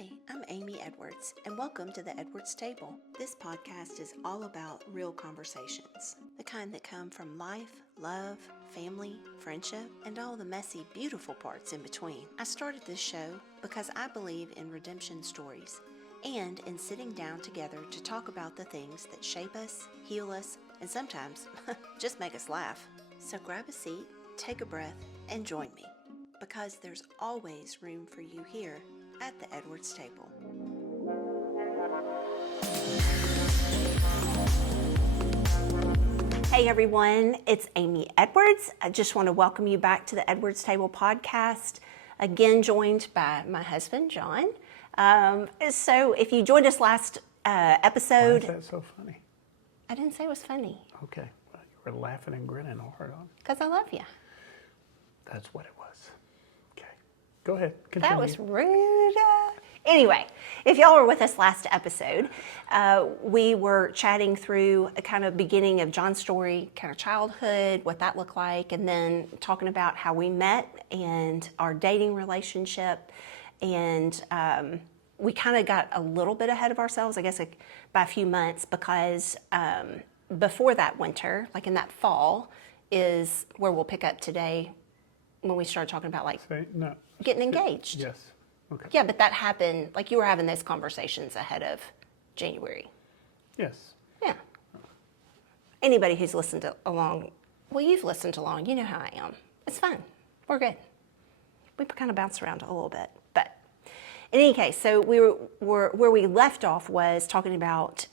Hi, I'm Amy Edwards, and welcome to the Edwards Table. This podcast is all about real conversations, the kind that come from life, love, family, friendship, and all the messy, beautiful parts in between. I started this show because I believe in redemption stories and in sitting down together to talk about the things that shape us, heal us, and sometimes just make us laugh. So grab a seat, take a breath, and join me, because there's always room for you here at the Edwards Table. Hey everyone, it's Amy Edwards. I just want to welcome you back to the Edwards Table podcast, again joined by my husband, John. So if you joined us last episode... Why is that so funny? I didn't say it was funny. Okay, well, you were laughing and grinning hard on. Because I love you. That's what it was. Okay, go ahead, continue. That was rude. Anyway, if y'all were with us last episode, we were chatting through a kind of beginning of John's story, kind of childhood, what that looked like, and then talking about how we met and our dating relationship. And we kind of got a little bit ahead of ourselves, I guess, by a few months, because before that winter, like in that fall, is where we'll pick up today when we started talking about getting engaged. Yes. Okay. Yeah, but that happened, like you were having those conversations ahead of January. Yes. Yeah. Anybody who's listened along, well, you've listened along, you know how I am. It's fun. We're good. We kind of bounce around a little bit. But in any case, so we were where we left off was talking about,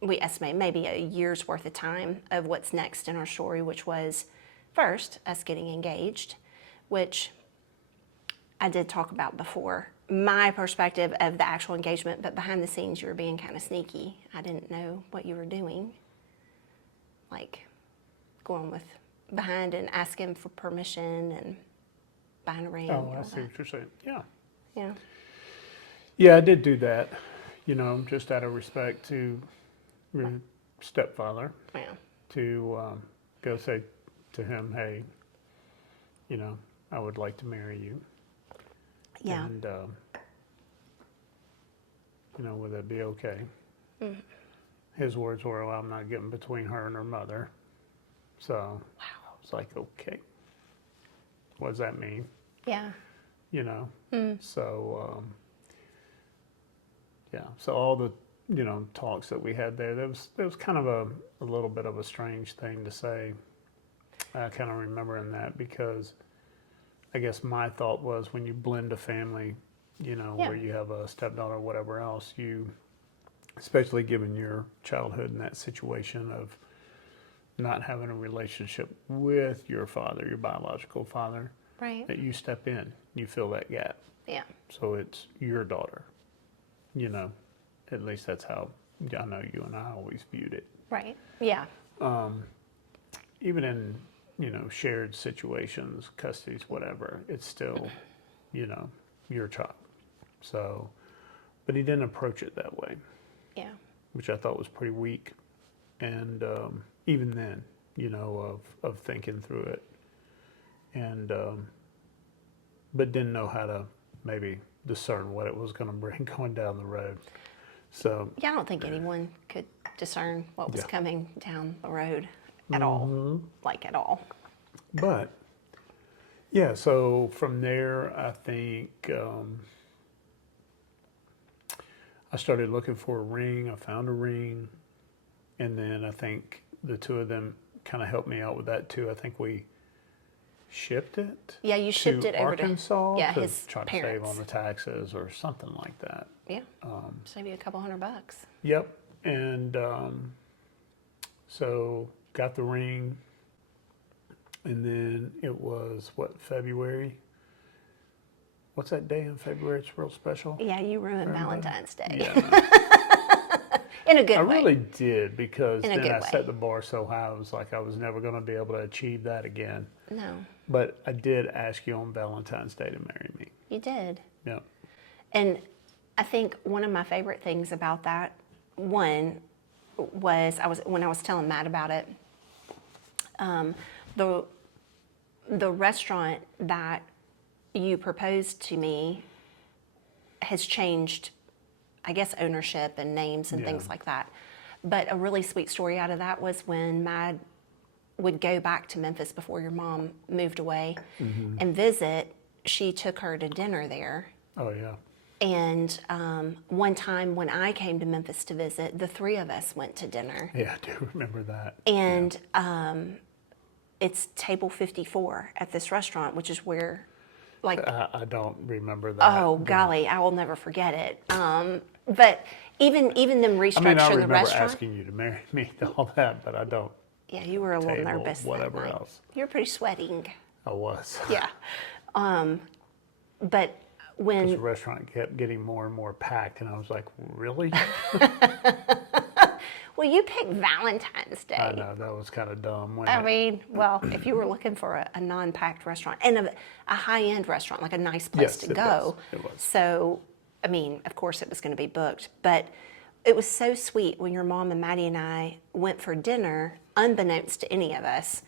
we estimate maybe a year's worth of time of what's next in our story, which was first us getting engaged, which I did talk about before, my perspective of the actual engagement, but behind the scenes you were being kind of sneaky. I didn't know what you were doing, like going with behind and asking for permission and buying a ring. Oh, I see what you're saying. Yeah. Yeah. Yeah, I did do that, just out of respect to your stepfather, Yeah. to go say to him, hey, I would like to marry you. Yeah. And, would that be okay? Mm. His words were, well, I'm not getting between her and her mother. So Wow. I was like, okay, what does that mean? Yeah. So, so all the, talks that we had there was kind of a little bit of a strange thing to say. I kind of remembering that because I guess my thought was when you blend a family, where you have a stepdaughter or whatever else, you, especially given your childhood in that situation of not having a relationship with your father, your biological father, Right. that you step in, you fill that gap. Yeah. So it's your daughter, at least that's how I know you and I always viewed it. Right. Yeah. Even in, shared situations, custodies, whatever, it's still, your child. So, but he didn't approach it that way. Yeah. Which I thought was pretty weak. And even then, of thinking through it. And, but didn't know how to maybe discern what it was going to bring going down the road. So. Yeah, I don't think anyone could discern what was coming down the road at all, like at all. But, yeah, so from there, I think I started looking for a ring. I found a ring. And then I think the two of them kind of helped me out with that too. I think we shipped it. Yeah, you shipped it over to Arkansas yeah, to his try to parents. save on the taxes or something like that. Yeah. Maybe a couple $100. Yep. And so got the ring. And then it was, February? What's that day in February? It's real special. Yeah, you ruined Valentine's Day. Yeah. In a good way. I really did, because then I way. set the bar so high, I was like, I was never going to be able to achieve that again. No. But I did ask you on Valentine's Day to marry me. You did. Yeah. And I think one of my favorite things about that, one, was when I was telling Matt about it, the restaurant that you proposed to me has changed, I guess, ownership and names and things like that. But a really sweet story out of that was when Mad would go back to Memphis before your mom moved away and visit. She took her to dinner there. Oh, yeah. And one time when I came to Memphis to visit, the three of us went to dinner. Yeah, I do remember that. And it's table 54 at this restaurant, which is where, like... I don't remember that. Oh, golly, I will never forget it. But even them restructuring I the remember restaurant... asking you to marry me and all that, but I don't. Yeah, you were a little nervous whatever that night. else. You were pretty sweating. I was. Yeah. But when... The restaurant kept getting more and more packed, and I was like, really? Well, you picked Valentine's Day. I know, that was kind of dumb. I mean, well, if you were looking for a non-packed restaurant and a high-end restaurant, like a nice place to go. It was. So, I mean, of course it was going to be booked, but it was so sweet when your mom and Maddie and I went for dinner, unbeknownst to any of us.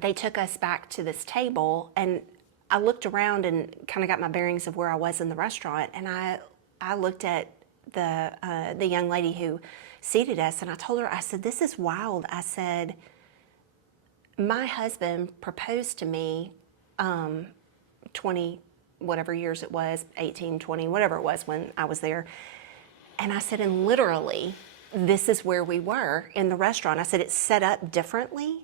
They took us back to this table, and I looked around and kind of got my bearings of where I was in the restaurant, and I looked at the young lady who seated us, and I told her, I said, this is wild. I said, my husband proposed to me 20, whatever years it was, 18, 20, whatever it was when I was there. And I said, and literally, this is where we were in the restaurant. I said, it's set up differently,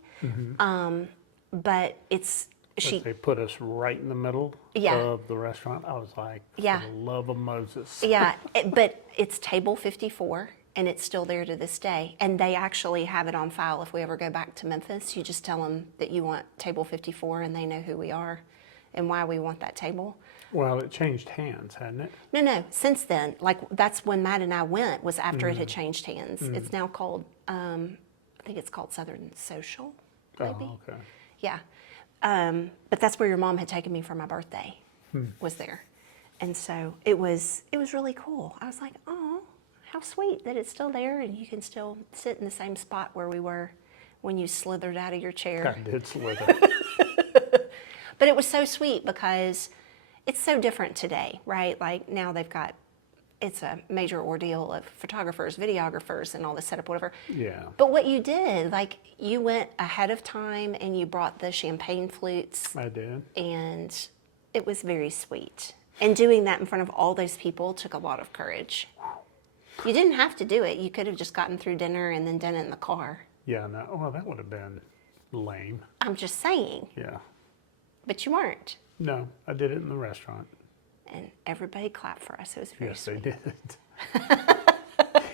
but it's... They put us right in the middle of the restaurant. I was like, for the love of Moses. Yeah, but it's table 54, and it's still there to this day. And they actually have it on file. If we ever go back to Memphis, you just tell them that you want table 54, and they know who we are and why we want that table. Well, it changed hands, hadn't it? No. Since then, like that's when Matt and I went, was after it had changed hands. It's now called, I think it's called Southern Social, maybe. Oh, okay. Yeah. But that's where your mom had taken me for my birthday, was there. And so it was really cool. I was like, oh, how sweet that it's still there and you can still sit in the same spot where we were when you slithered out of your chair. I did slither. But it was so sweet because it's so different today, right? Like now it's a major ordeal of photographers, videographers, and all the setup, whatever. Yeah. But what you did, like you went ahead of time and you brought the champagne flutes. I did. And it was very sweet. And doing that in front of all those people took a lot of courage. You didn't have to do it. You could have just gotten through dinner and then done it in the car. Yeah, no, well, that would have been lame. I'm just saying. Yeah. But you weren't. No, I did it in the restaurant. And everybody clapped for us. It was very sweet. Yes, they did.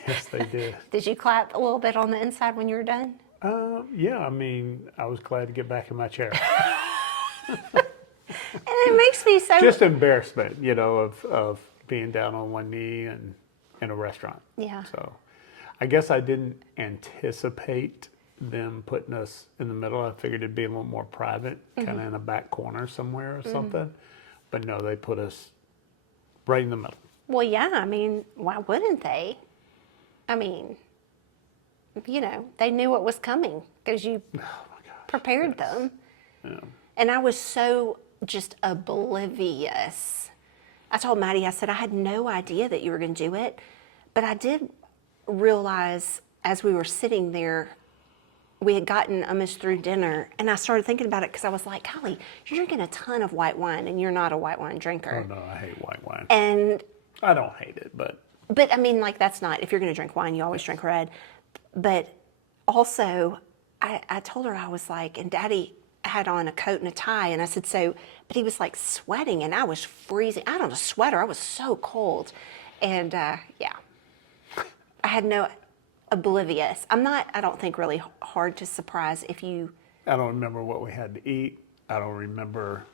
Yes, they did. Did you clap a little bit on the inside when you were done? Yeah, I mean, I was glad to get back in my chair. And it makes me so... Just embarrassment, of being down on one knee and in a restaurant. Yeah. So I guess I didn't anticipate them putting us in the middle. I figured it'd be a little more private, kind of in a back corner somewhere or something. But no, they put us right in the middle. Well, yeah, I mean, why wouldn't they? I mean, they knew what was coming because you prepared them. Yeah. And I was so just oblivious. I told Maddie, I said, I had no idea that you were going to do it. But I did realize as we were sitting there, we had gotten almost through dinner, and I started thinking about it because I was like, golly, you're drinking a ton of white wine, and you're not a white wine drinker. Oh, no, I hate white wine. And I don't hate it, but I mean, like, that's not, if you're going to drink wine, you always drink red. But also, I told her, I was like, and Daddy had on a coat and a tie, and I said, but he was like sweating, and I was freezing. I had on a sweater. I was so cold. And yeah, I had no... oblivious. I'm not, I don't think, really hard to surprise if you... I don't remember what we had to eat. I don't remember,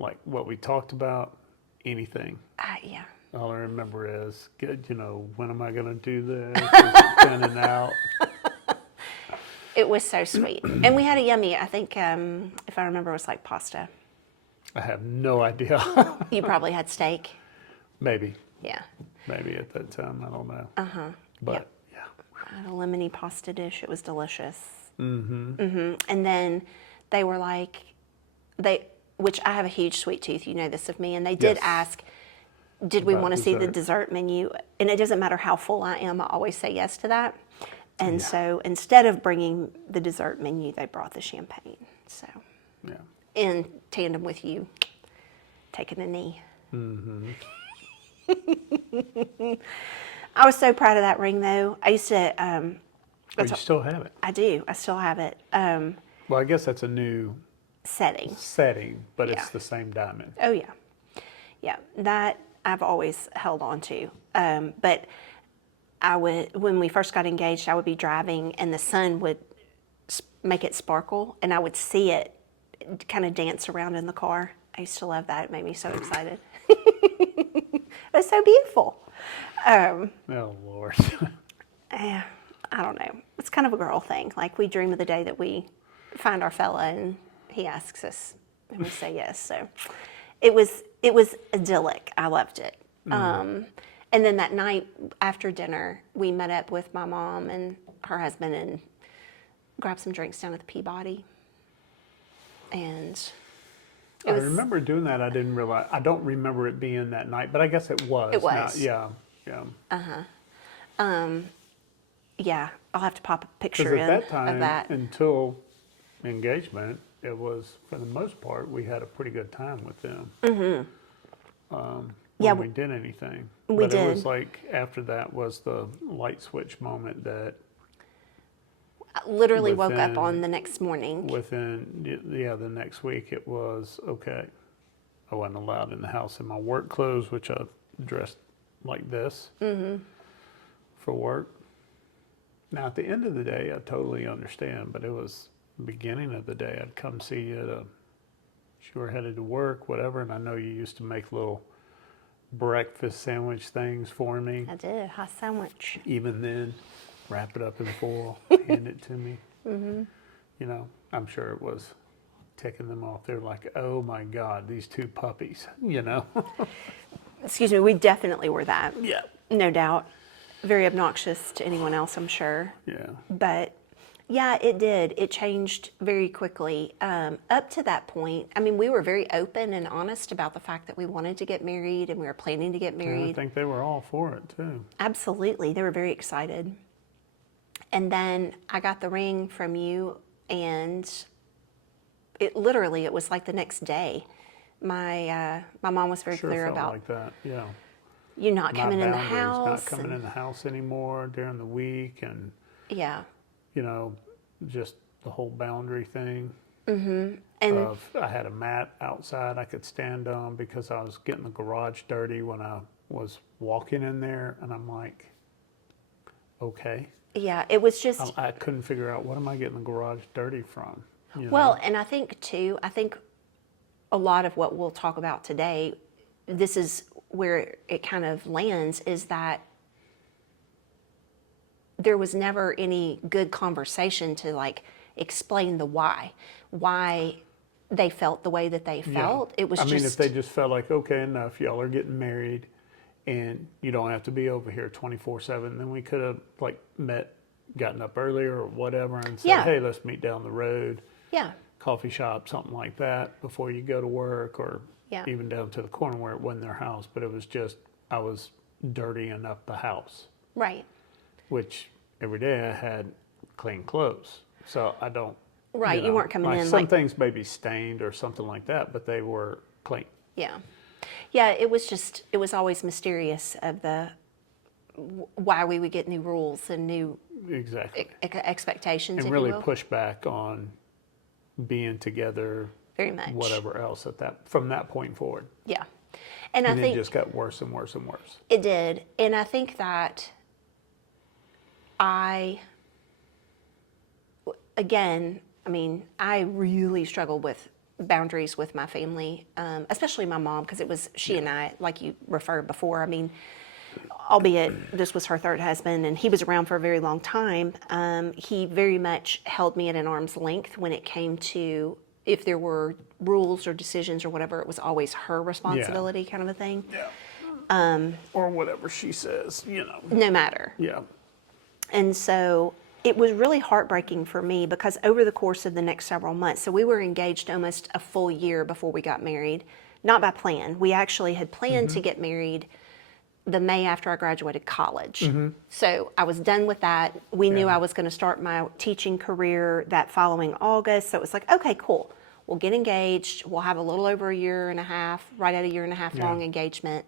like, what we talked about, anything. Yeah. All I remember is, when am I going to do this? In and out. It was so sweet. And we had a yummy, I think, if I remember, it was like pasta. I have no idea. You probably had steak. Maybe. Yeah. Maybe at that time. I don't know. Uh-huh. But... Yep. I had a lemony pasta dish. It was delicious. And then they were like, which I have a huge sweet tooth, you know this of me, and they did ask, did we about want to see the dessert. dessert menu? And it doesn't matter how full I am, I always say yes to that. And Yeah. so instead of bringing the dessert menu, they brought the champagne. So Yeah. in tandem with you taking a knee. Mm-hmm. I was so proud of that ring, though. I used to. Well, you still have it. I do. I still have it. Well, I guess that's a new Setting. setting, but Yeah. it's the same diamond. Oh yeah, yeah. That I've always held on to. But I would, when we first got engaged, I would be driving, and the sun would make it sparkle, and I would see it kind of dance around in the car. I used to love that. It made me so excited. It was so beautiful. Oh Lord. I don't know. It's kind of a girl thing. Like, we dream of the day that we find our fella and he asks us and we say yes. So it was idyllic. I loved it. And then that night after dinner, we met up with my mom and her husband and grabbed some drinks down at the Peabody. And I remember doing that. I didn't realize. I don't remember it being that night, but I guess it was. It was. Now. Yeah. yeah, I'll have to pop a Because picture at in that time, of that. until engagement, it was, for the most part, we had a pretty good time with them. Mm-hmm. Yeah, When we did anything. we But it was did. like, after that was the light switch moment that I literally woke up within- on the next morning. the next week it was, okay, I wasn't allowed in the house in my work clothes, which I dressed like this for work. Now, at the end of the day, I totally understand, but it was the beginning of the day. I'd come see you you were headed to work, whatever, and I know you used to make little breakfast sandwich things for me. I did, hot sandwich. Even then, wrap it up in foil, hand it to me. You know, I'm sure it was ticking them off. They're like, oh my God, these two puppies, you know? Excuse me, we definitely were that. Yeah. No doubt. Very obnoxious to anyone else, I'm sure. Yeah. But yeah, it did. It changed very quickly. Up to that point, I mean, we were very open and honest about the fact that we wanted to get married and we were planning to get And I married. think they were all for it too. Absolutely. They were very excited. And then I got the ring from you, and it was like the next day. My mom was very Sure clear felt about like that, yeah. you not My coming in the boundaries, house. not coming and- in the house anymore during the week, and Yeah. you know, just the whole boundary thing. And Of I had a mat outside I could stand on because I was getting the garage dirty when I was walking in there, and I'm like, okay. yeah, it was just, I couldn't figure out, what am I getting the garage dirty from? You know? well, and I think a lot of what we'll talk about today, this is where it kind of lands, is that there was never any good conversation to like explain the why they felt the way that they Yeah. felt. It was I mean, if just, they just felt like, okay, enough, y'all are getting married, and you don't have to be over here 24/7, then we could have like met, gotten up earlier or whatever, and said, Yeah. hey, let's meet down the road, yeah, coffee shop, something like that, before you go to work, or Yeah. even down to the corner where it wasn't their house. But it was just, I was dirtying up the house, right. which every day I had clean clothes. So I don't. Right, you weren't coming in some like- things may be stained or something like that, but they were clean. Yeah. Yeah, it was always mysterious of why we would get new rules and new Exactly. expectations, And if really you will. push back on being together, Very much. whatever else from that point forward. Yeah. And I And it think just got worse and worse and worse. it did. And I think that again, I mean, I really struggled with boundaries with my family, especially my mom, because it was she and I, like you referred before. I mean, albeit this was her third husband and he was around for a very long time, he very much held me at an arm's length when it came to, if there were rules or decisions or whatever, it was always her responsibility, kind of a thing. Yeah. Or whatever she says, you know. No matter. Yeah. And so it was really heartbreaking for me, because over the course of the next several months, so we were engaged almost a full year before we got married. not by plan. We actually had planned to get married the May after I graduated college. So I was done with that. We knew Yeah. I was going to start my teaching career that following August. So it was like, okay, cool. We'll get engaged. We'll have a little over a year and a half, right at a year and a half Yeah. long engagement.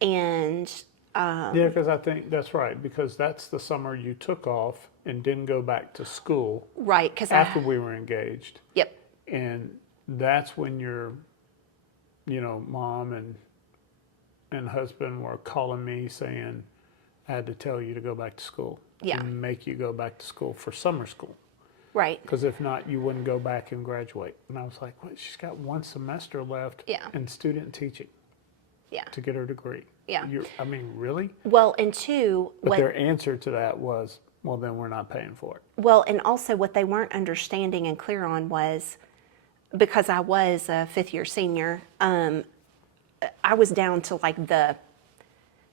And Yeah, because I think that's right, because that's the summer you took off and didn't go back to school right, because after we were engaged. yep, And that's when your, mom and husband were calling me saying, I had to tell you to go back to school. Yeah. And make you go back to school for summer school. right, Because if not, you wouldn't go back and graduate. And I was like, what? She's got one semester left Yeah. in student teaching yeah, to get her degree. yeah. Really? Well, and two, But their answer to that was, well, then we're not paying for it. well, and also what they weren't understanding and clear on was, because I was a fifth year senior, I was down to like the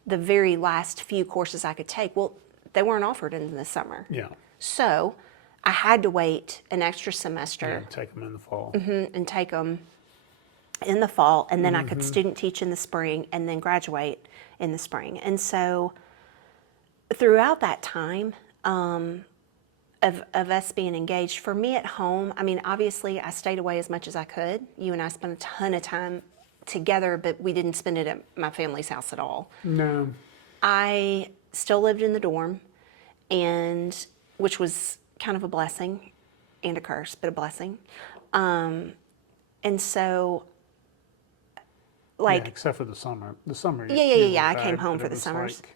very last few courses I could take. Well, they weren't offered in the summer. Yeah. So I had to wait an extra Yeah, semester take them in the fall. and take them in the fall, and then I could student teach in the spring and then graduate in the spring. And so throughout that time of us being engaged, for me at home, I mean, obviously I stayed away as much as I could. You and I spent a ton of time together, but we didn't spend it at my family's house at all. No. I still lived in the dorm, and which was kind of a blessing and a curse, but a blessing. And so, like, Yeah, except for the summer. The summer. Yeah. I came home but for it the was summers. like-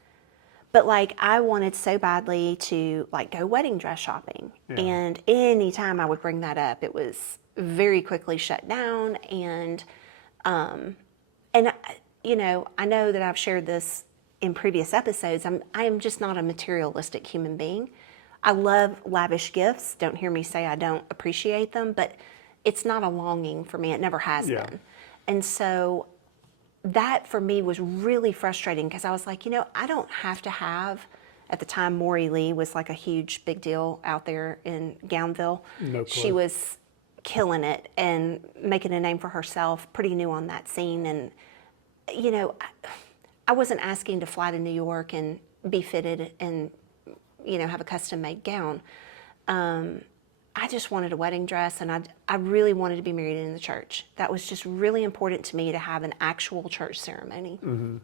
But like I wanted so badly to like go wedding dress shopping, Yeah. and anytime I would bring that up, it was very quickly shut down. And I know that I've shared this in previous episodes. I am just not a materialistic human being. I love lavish gifts. Don't hear me say I don't appreciate them, but it's not a longing for me. It never has Yeah. been. And so that for me was really frustrating because I was like, I don't have to have, at the time, Maury Lee was like a huge big deal out there in Gownville. No She clue. was killing it and making a name for herself, pretty new on that scene. And, I wasn't asking to fly to New York and be fitted and, have a custom made gown. I just wanted a wedding dress, and I really wanted to be married in the church. That was just really important to me, to have an actual church ceremony. Mm-hmm.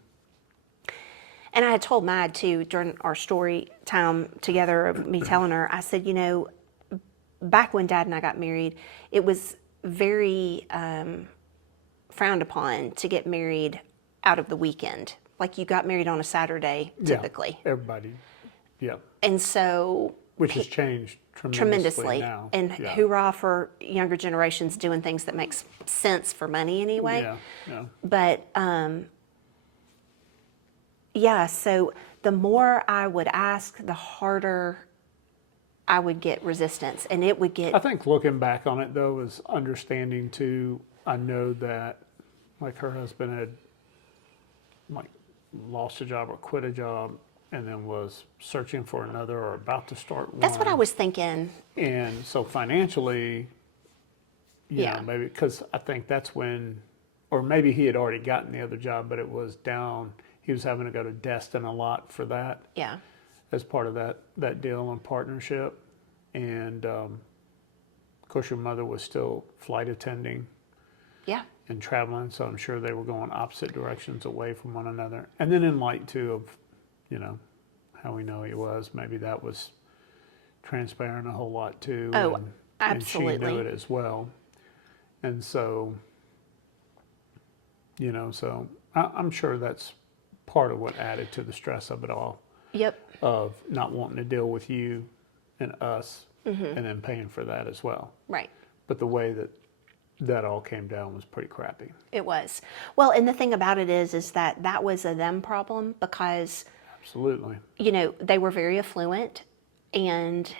And I had told Mad too during our story time together of me telling her, I said, back when Dad and I got married, it was very frowned upon to get married out of the weekend. Like you got married on a Saturday typically. Yeah, everybody. Yeah. And so Which has changed tremendously. now. And Yeah. hoorah for younger generations doing things that makes sense for money anyway. Yeah. But so the more I would ask, the harder I would get resistance, and it would get. I think looking back on it though is understanding too. I know that like her husband had like lost a job or quit a job, and then was searching for another or about to start one. That's what I was thinking. And so financially, you Yeah. know, maybe because I think that's when, or maybe he had already gotten the other job, but it was down. He was having to go to Destin a lot for that Yeah. as part of that deal and partnership. And of course, your mother was still flight attending Yeah. and traveling, so I'm sure they were going opposite directions away from one another. And then in light too of, you know, how we know he was, maybe that was transpiring a whole lot too. Oh, and absolutely. she knew it as well. And so, you know, so I'm sure that's part of what added to the stress of it all, Yep. of not wanting to deal with you and us and then paying for that as well. Right. But the way that all came down was pretty crappy. It was. Well, and the thing about it is that was a them problem because, Absolutely. you know, they were very affluent, and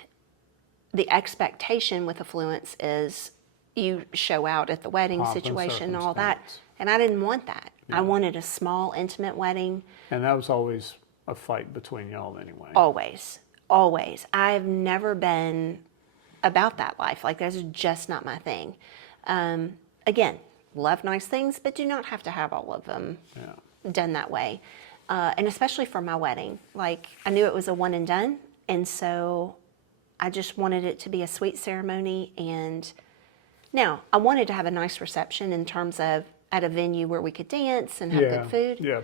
the expectation with affluence is you show out at the wedding Pomp and situation and all that. circumstance. And I didn't want that. I Yeah. wanted a small, intimate wedding. And that was always a fight between y'all anyway. Always. Always. I've never been about that life. Like, that's just not my thing. Again, love nice things, but do not have to have all of them done that way. And especially for my wedding, like I knew it was a one and done. And so I just wanted it to be a sweet ceremony. And now I wanted to have a nice reception in terms of at a venue where we could dance and have good food. Yeah.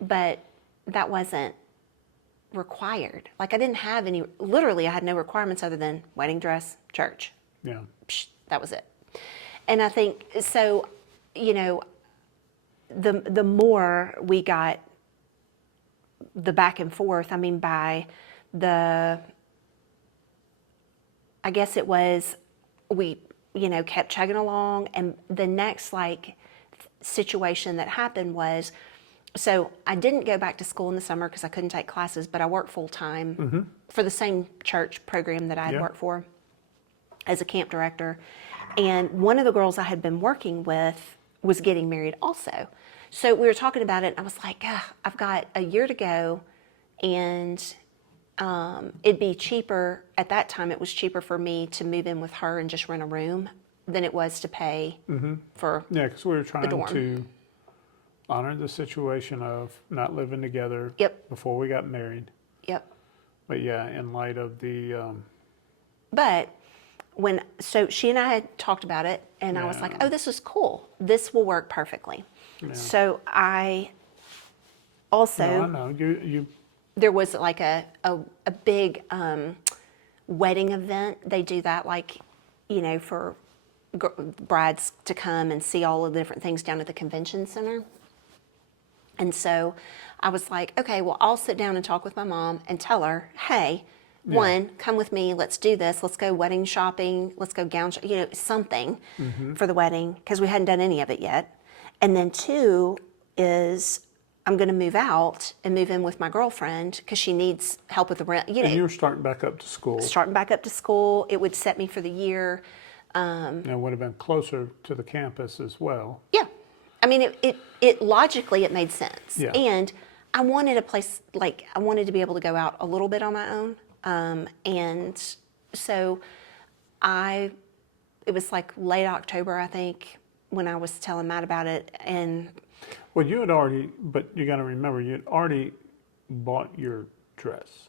But that wasn't required. Like I didn't have any, literally I had no requirements other than wedding dress, church. Yeah. Psh, that was it. And I think, so, you know, the more we got the back and forth, I mean, by I guess it was, we, you know, kept chugging along. And the next like situation that happened was, so I didn't go back to school in the summer because I couldn't take classes, but I worked full time for the same church program that I had worked for as a camp director. And one of the girls I had been working with was getting married also. So we were talking about it, and I was like, I've got a year to go, and it'd be cheaper. At that time, it was cheaper for me to move in with her and just rent a room than it was to pay for because we were trying dorm. to honor the situation of not living together before we got married. Yep. But yeah, in light of the... But so she and I had talked about it, and I was like, oh, this is cool. This will work perfectly. Yeah. So I also... No, I know. You there was like a big wedding event. They do that like, you know, for brides to come and see all of the different things down at the convention center. And so I was like, okay, well, I'll sit down and talk with my mom and tell her, hey, one, come with me, let's do this. Let's go wedding shopping. Let's go gown shopping, you know, something for the wedding, because we hadn't done any of it yet. And then two is I'm going to move out and move in with my girlfriend because she needs help with the rent. You know, and you were starting back up to school. Starting back up to school. It would set me for the year. It would have been closer to the campus as well. Yeah. I mean, it logically, it made sense. Yeah. And I wanted a place, like, I wanted to be able to go out a little bit on my own. And so it was like late October, I think, when I was telling Matt about it. And well, you had already, but you got to remember, you had already bought your dress.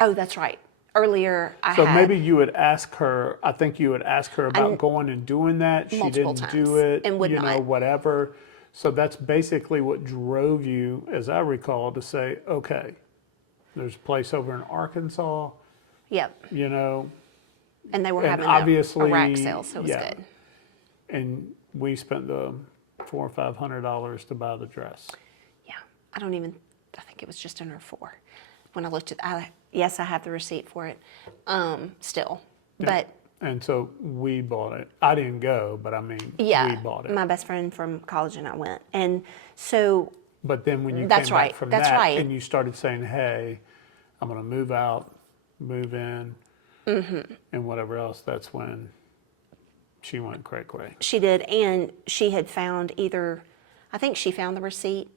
Oh, that's right. Earlier, So maybe you would ask her, I think you would ask her about going and doing that. She didn't do it, and would you know, not. whatever. So that's basically what drove you, as I recall, to say, okay, there's a place over in Arkansas, Yep. you know. And they were and having obviously, a rack sale, so it was good. And we spent the $400 or $500 to buy the dress. Yeah. I think it was just under 4. When I looked at, yes, I have the receipt for it, still, but. And so we bought it. I didn't go, but I mean, we bought it. My best friend from college and I went, and so. But then when you came back from that's that, right. and you started saying, "Hey, I'm going to move out, move in, and whatever else," that's when she went cray. She did, and she had found I think she found the receipt.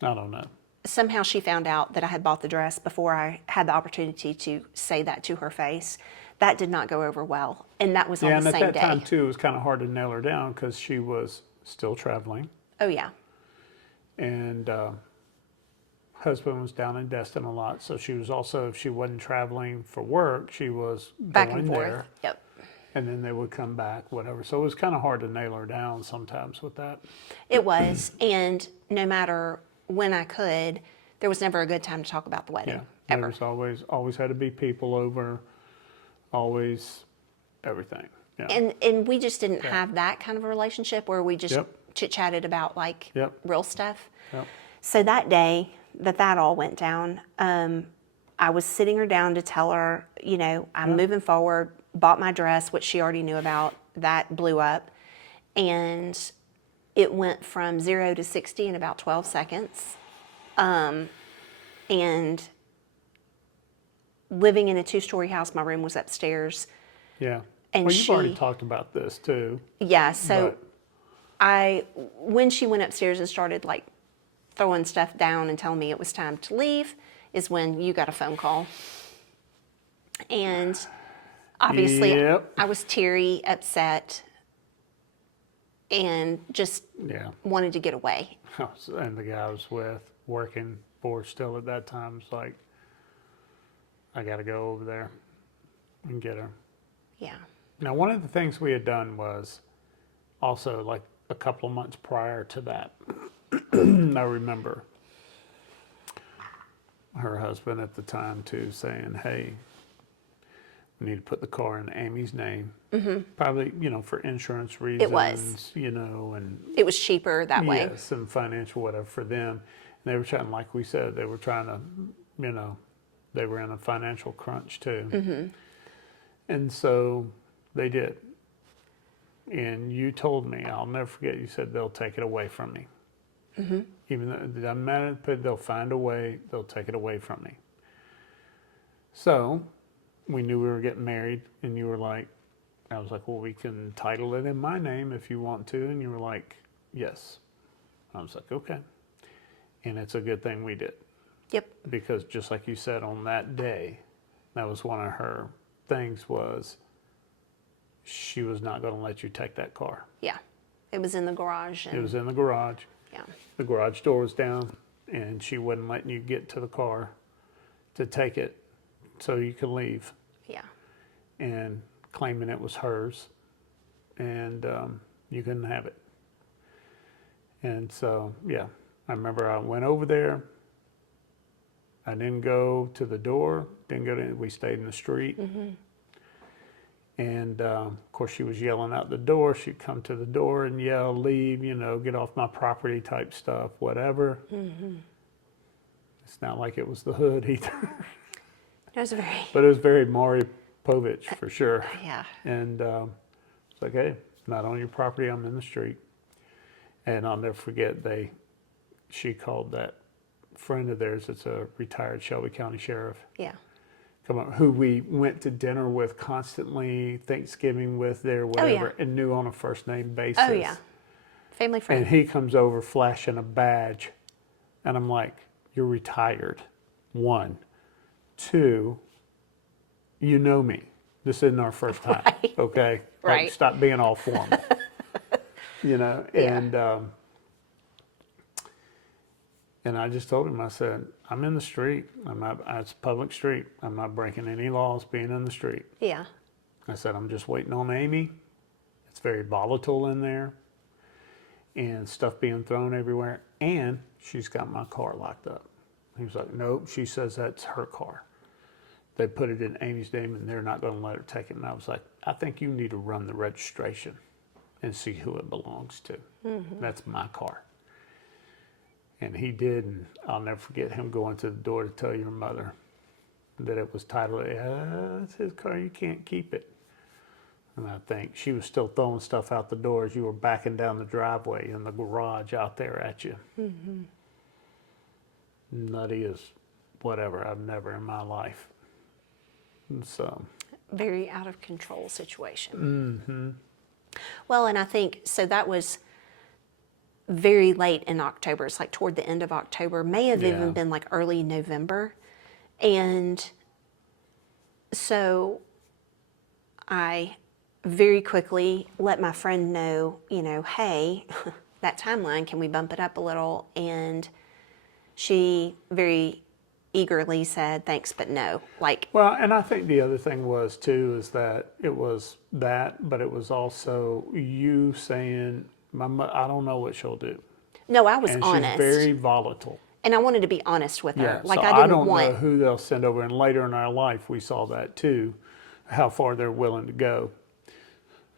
I don't know. Somehow she found out that I had bought the dress before I had the opportunity to say that to her face. That did not go over well, and that was on the same day. Yeah, and at that time, too, it was kind of hard to nail her down because she was still traveling. Oh, yeah. And husband was down in Destin a lot, so she was also, if she wasn't traveling for work, she was back going and forth. there. Yep. And then they would come back, whatever. So it was kind of hard to nail her down sometimes with that. It was, and no matter when I could, there was never a good time to talk about the wedding. Yeah, there was always had to be people over, always everything. Yeah. And we just didn't have that kind of a relationship where we just chit-chatted about like real stuff. Yep. So that day that all went down, I was sitting her down to tell her, you know, I'm moving forward, bought my dress, which she already knew about. That blew up. And it went from 0 to 60 in about 12 seconds. And living in a 2-story house, my room was upstairs. Yeah. And well, you've already talked about this too. Yeah. So when she went upstairs and started like throwing stuff down and telling me it was time to leave, is when you got a phone call. And obviously I was teary, upset. and just wanted to get away. And the guy I was with, working for still at that time, was like, I got to go over there and get her. Yeah. Now, one of the things we had done was also like a couple of months prior to that, I remember her husband at the time too saying, hey, we need to put the car in Amy's name. Probably, for insurance reasons. It was. And it was cheaper that way. Yes, and financial whatever for them. And they were trying, like we said, they were trying to, they were in a financial crunch too. And so they did. And you told me, I'll never forget, you said they'll take it away from me. Even though it doesn't matter, they'll find a way, they'll take it away from me. So we knew we were getting married, and you were like, I was like, well, we can title it in my name if you want to. And you were like, yes. I was like, okay. And it's a good thing we did. Yep. Because just like you said, on that day, that was one of her things was she was not going to let you take that car. Yeah. It was in the garage. It was in the garage. Yeah. The garage door was down, and she wasn't letting you get to the car to take it so you could leave. Yeah. And claiming it was hers, and you couldn't have it. And so, yeah, I remember I went over there. I didn't go to the door, we stayed in the street. And of course, she was yelling out the door. She'd come to the door and yell, leave, get off my property type stuff, whatever. It's not like it was the hood either. It was But it was very Maury Povich for sure. Yeah. And it's like, hey, not on your property, I'm in the street. And I'll never forget, she called that friend of theirs that's a retired Shelby County sheriff. Yeah. Who we went to dinner with constantly, Thanksgiving with there, whatever, and knew on a first name basis. Oh, yeah. Family friend. And he comes over flashing a badge. And I'm like, you're retired. 1. 2, you know me. This isn't our first time. Right. Okay? Right. Like, stop being all formal. Yeah. And I just told him, I said, I'm in the street. It's a public street. I'm not breaking any laws being in the street. Yeah. I said, I'm just waiting on Amy. It's very volatile in there and stuff being thrown everywhere. And she's got my car locked up. He was like, nope, she says that's her car. They put it in Amy's name and they're not going to let her take it. And I was like, I think you need to run the registration and see who it belongs to. That's my car. And he did, and I'll never forget him going to the door to tell your mother that it was titled, it's his car, you can't keep it. And I think she was still throwing stuff out the door as you were backing down the driveway in the garage out there at you. Nutty as whatever, I've never in my life. And so. Very out of control situation. Well, and I think, so that was very late in October. It's like toward the end of October, may have even been like early November. And so I very quickly let my friend know, hey, that timeline, can we bump it up a little? And she very eagerly said, thanks, but no. Well, and I think the other thing was too, is that it was that, but it was also you saying, I don't know what she'll do. No, I was and honest. She's very volatile. And I wanted to be honest with her. So I don't know who they'll send over. And later in our life, we saw that too, how far they're willing to go.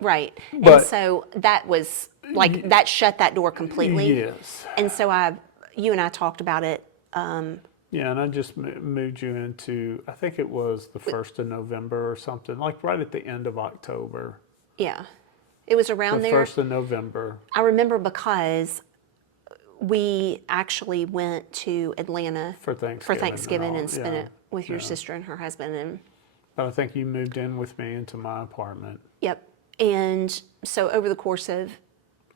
Right. But, and so that was that shut that door completely. Yes. And so you and I talked about it. And I just moved you into, I think it was the 1st of November or something, like right at the end of October. Yeah. It was around there. The 1st of November. I remember because we actually went to Atlanta for Thanksgiving and spent it with your sister and her husband. But I think you moved in with me into my apartment. Yep. And so over the course of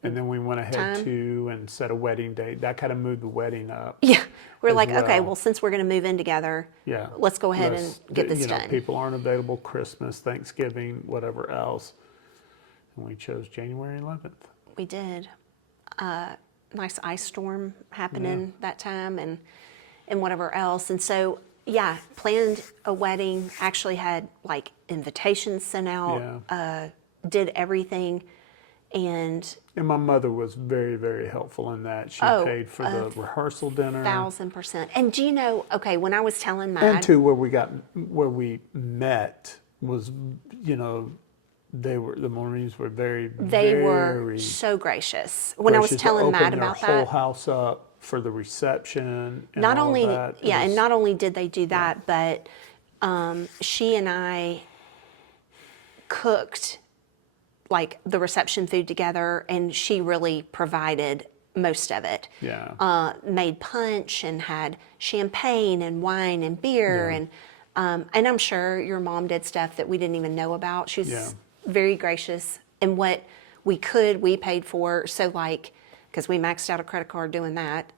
and then we went ahead and set a wedding date. That kind of moved the wedding up. Yeah. We're like, okay, well, since we're going to move in together, let's go ahead and get this done. People aren't available Christmas, Thanksgiving, whatever else. And we chose January 11th. We did. Nice ice storm happening that time and whatever else. And so, yeah, planned a wedding, actually had like invitations sent out, did everything. And my mother was very, very helpful in that. She paid for the rehearsal dinner. 1,000%. And do you know, okay, when I was telling Matt. And too, where we met was, the Maureen's were They were very so gracious. When I was telling Matt about their whole that. house up for the reception and Not all only, of that. and not only did they do that, but she and I cooked like the reception food together, and she really provided most of it. Yeah. Made punch and had champagne and wine and beer, and I'm sure your mom did stuff that we didn't even know about. She was very gracious, and what we could, we paid for. So like, because we maxed out a credit card doing that.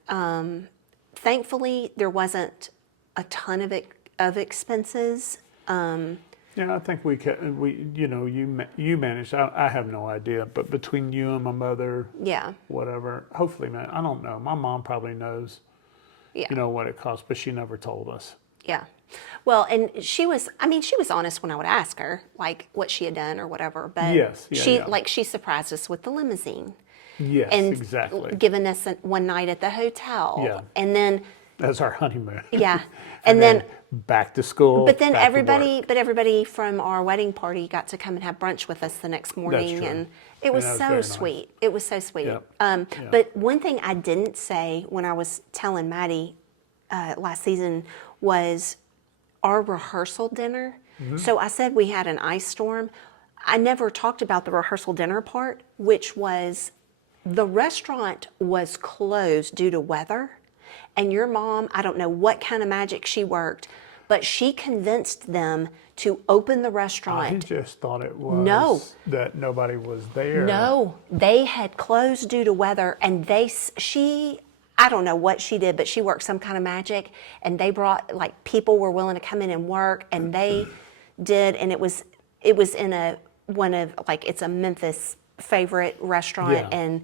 Thankfully, there wasn't a ton of expenses. Yeah, I think you managed. I have no idea, but between you and my mother, whatever. Hopefully, man, I don't know. My mom probably knows, what it costs, but she never told us. Yeah. Well, and she was honest when I would ask her, like, what she had done or whatever. But she surprised us with the limousine. Yes, and exactly. Giving us one night at the hotel. Yeah. And then. That's our honeymoon. Yeah. and then back to school. But then everybody from our wedding party got to come and have brunch with us the next morning. That's true. And it was so sweet. Nice. It was so sweet. Yep. But one thing I didn't say when I was telling Maddie last season was our rehearsal dinner. Mm-hmm. So I said we had an ice storm. I never talked about the rehearsal dinner part, which was the restaurant was closed due to weather. And your mom, I don't know what kind of magic she worked, but she convinced them to open the restaurant. I just thought it was that nobody was there. No, they had closed due to weather, and I don't know what she did, but she worked some kind of magic, and they brought, like, people were willing to come in and work, and they did, and it was in it's a Memphis favorite restaurant, and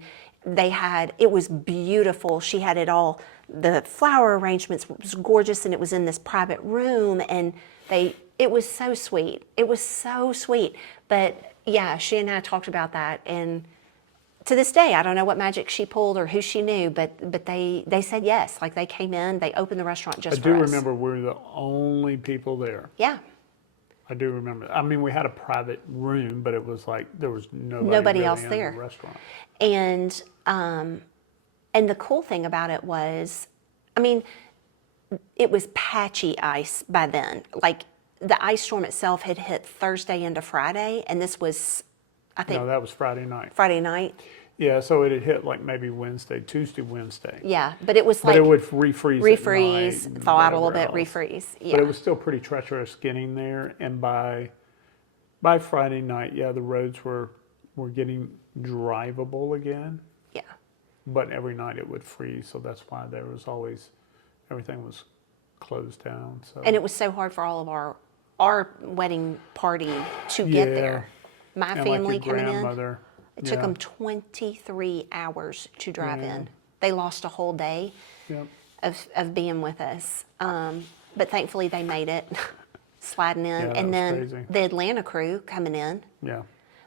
it was beautiful. She had it all. The flower arrangements was gorgeous, and it was in this private room, and it was so sweet. It was so sweet. But yeah, she and I talked about that, and to this day, I don't know what magic she pulled or who she knew, but they said yes. Like, they came in, they opened the restaurant just for us. I do remember we were the only people there. Yeah. I do remember. I mean, we had a private room, but it was like there was nobody really else in there. The restaurant. And the cool thing about it was, I mean, it was patchy ice by then. Like, the ice storm itself had hit Thursday into Friday, and this was, I think. No, that was Friday night. Friday night. Yeah, so it had hit like maybe Tuesday, Wednesday. Yeah, but it was like. But it would refreeze. At night, thaw out a little bit, refreeze. Yeah. But it was still pretty treacherous getting there, and by Friday night, the roads were getting drivable again. Yeah. But every night it would freeze, so that's why there was always, everything was closed down. So. And it was so hard for all of our wedding party to get there. My family coming in, it took them 23 hours to drive in. They lost a whole day of being with us. But thankfully they made it, sliding in. And then crazy. The Atlanta crew coming in. Yeah.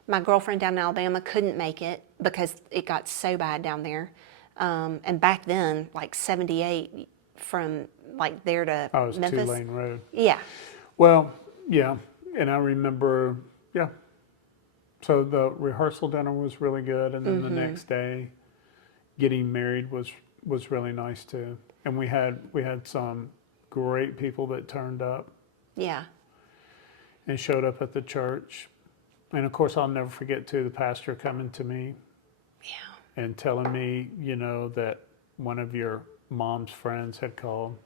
My girlfriend down in Alabama couldn't make it because it got so bad down there. And back then, like 78 from like there to Memphis. 2-lane road. Yeah. Well, yeah. And I remember, so the rehearsal dinner was really good. And then the next day, getting married was really nice too. And we had some great people that turned up. Yeah. And showed up at the church. And of course, I'll never forget too, the pastor coming to me and telling me, that one of your mom's friends had called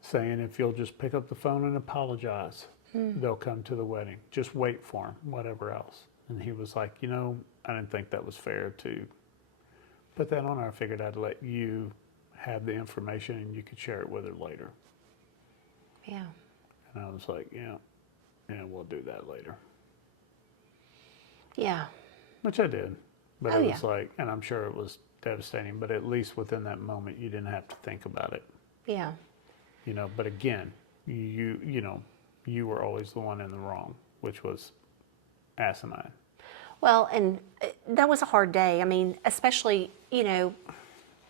saying, if you'll just pick up the phone and apologize, they'll come to the wedding. Just wait for them, whatever else. And he was like, I didn't think that was fair to put that on. I figured I'd let you have the information and you could share it with her later. Yeah. And I was like, yeah, we'll do that later. Yeah. Which I did. But Oh, it was yeah. like, and I'm sure it was devastating, but at least within that moment, you didn't have to think about it. Yeah. You know, but again, you were always the one in the wrong, which was asinine. Well, and that was a hard day. I mean, especially, And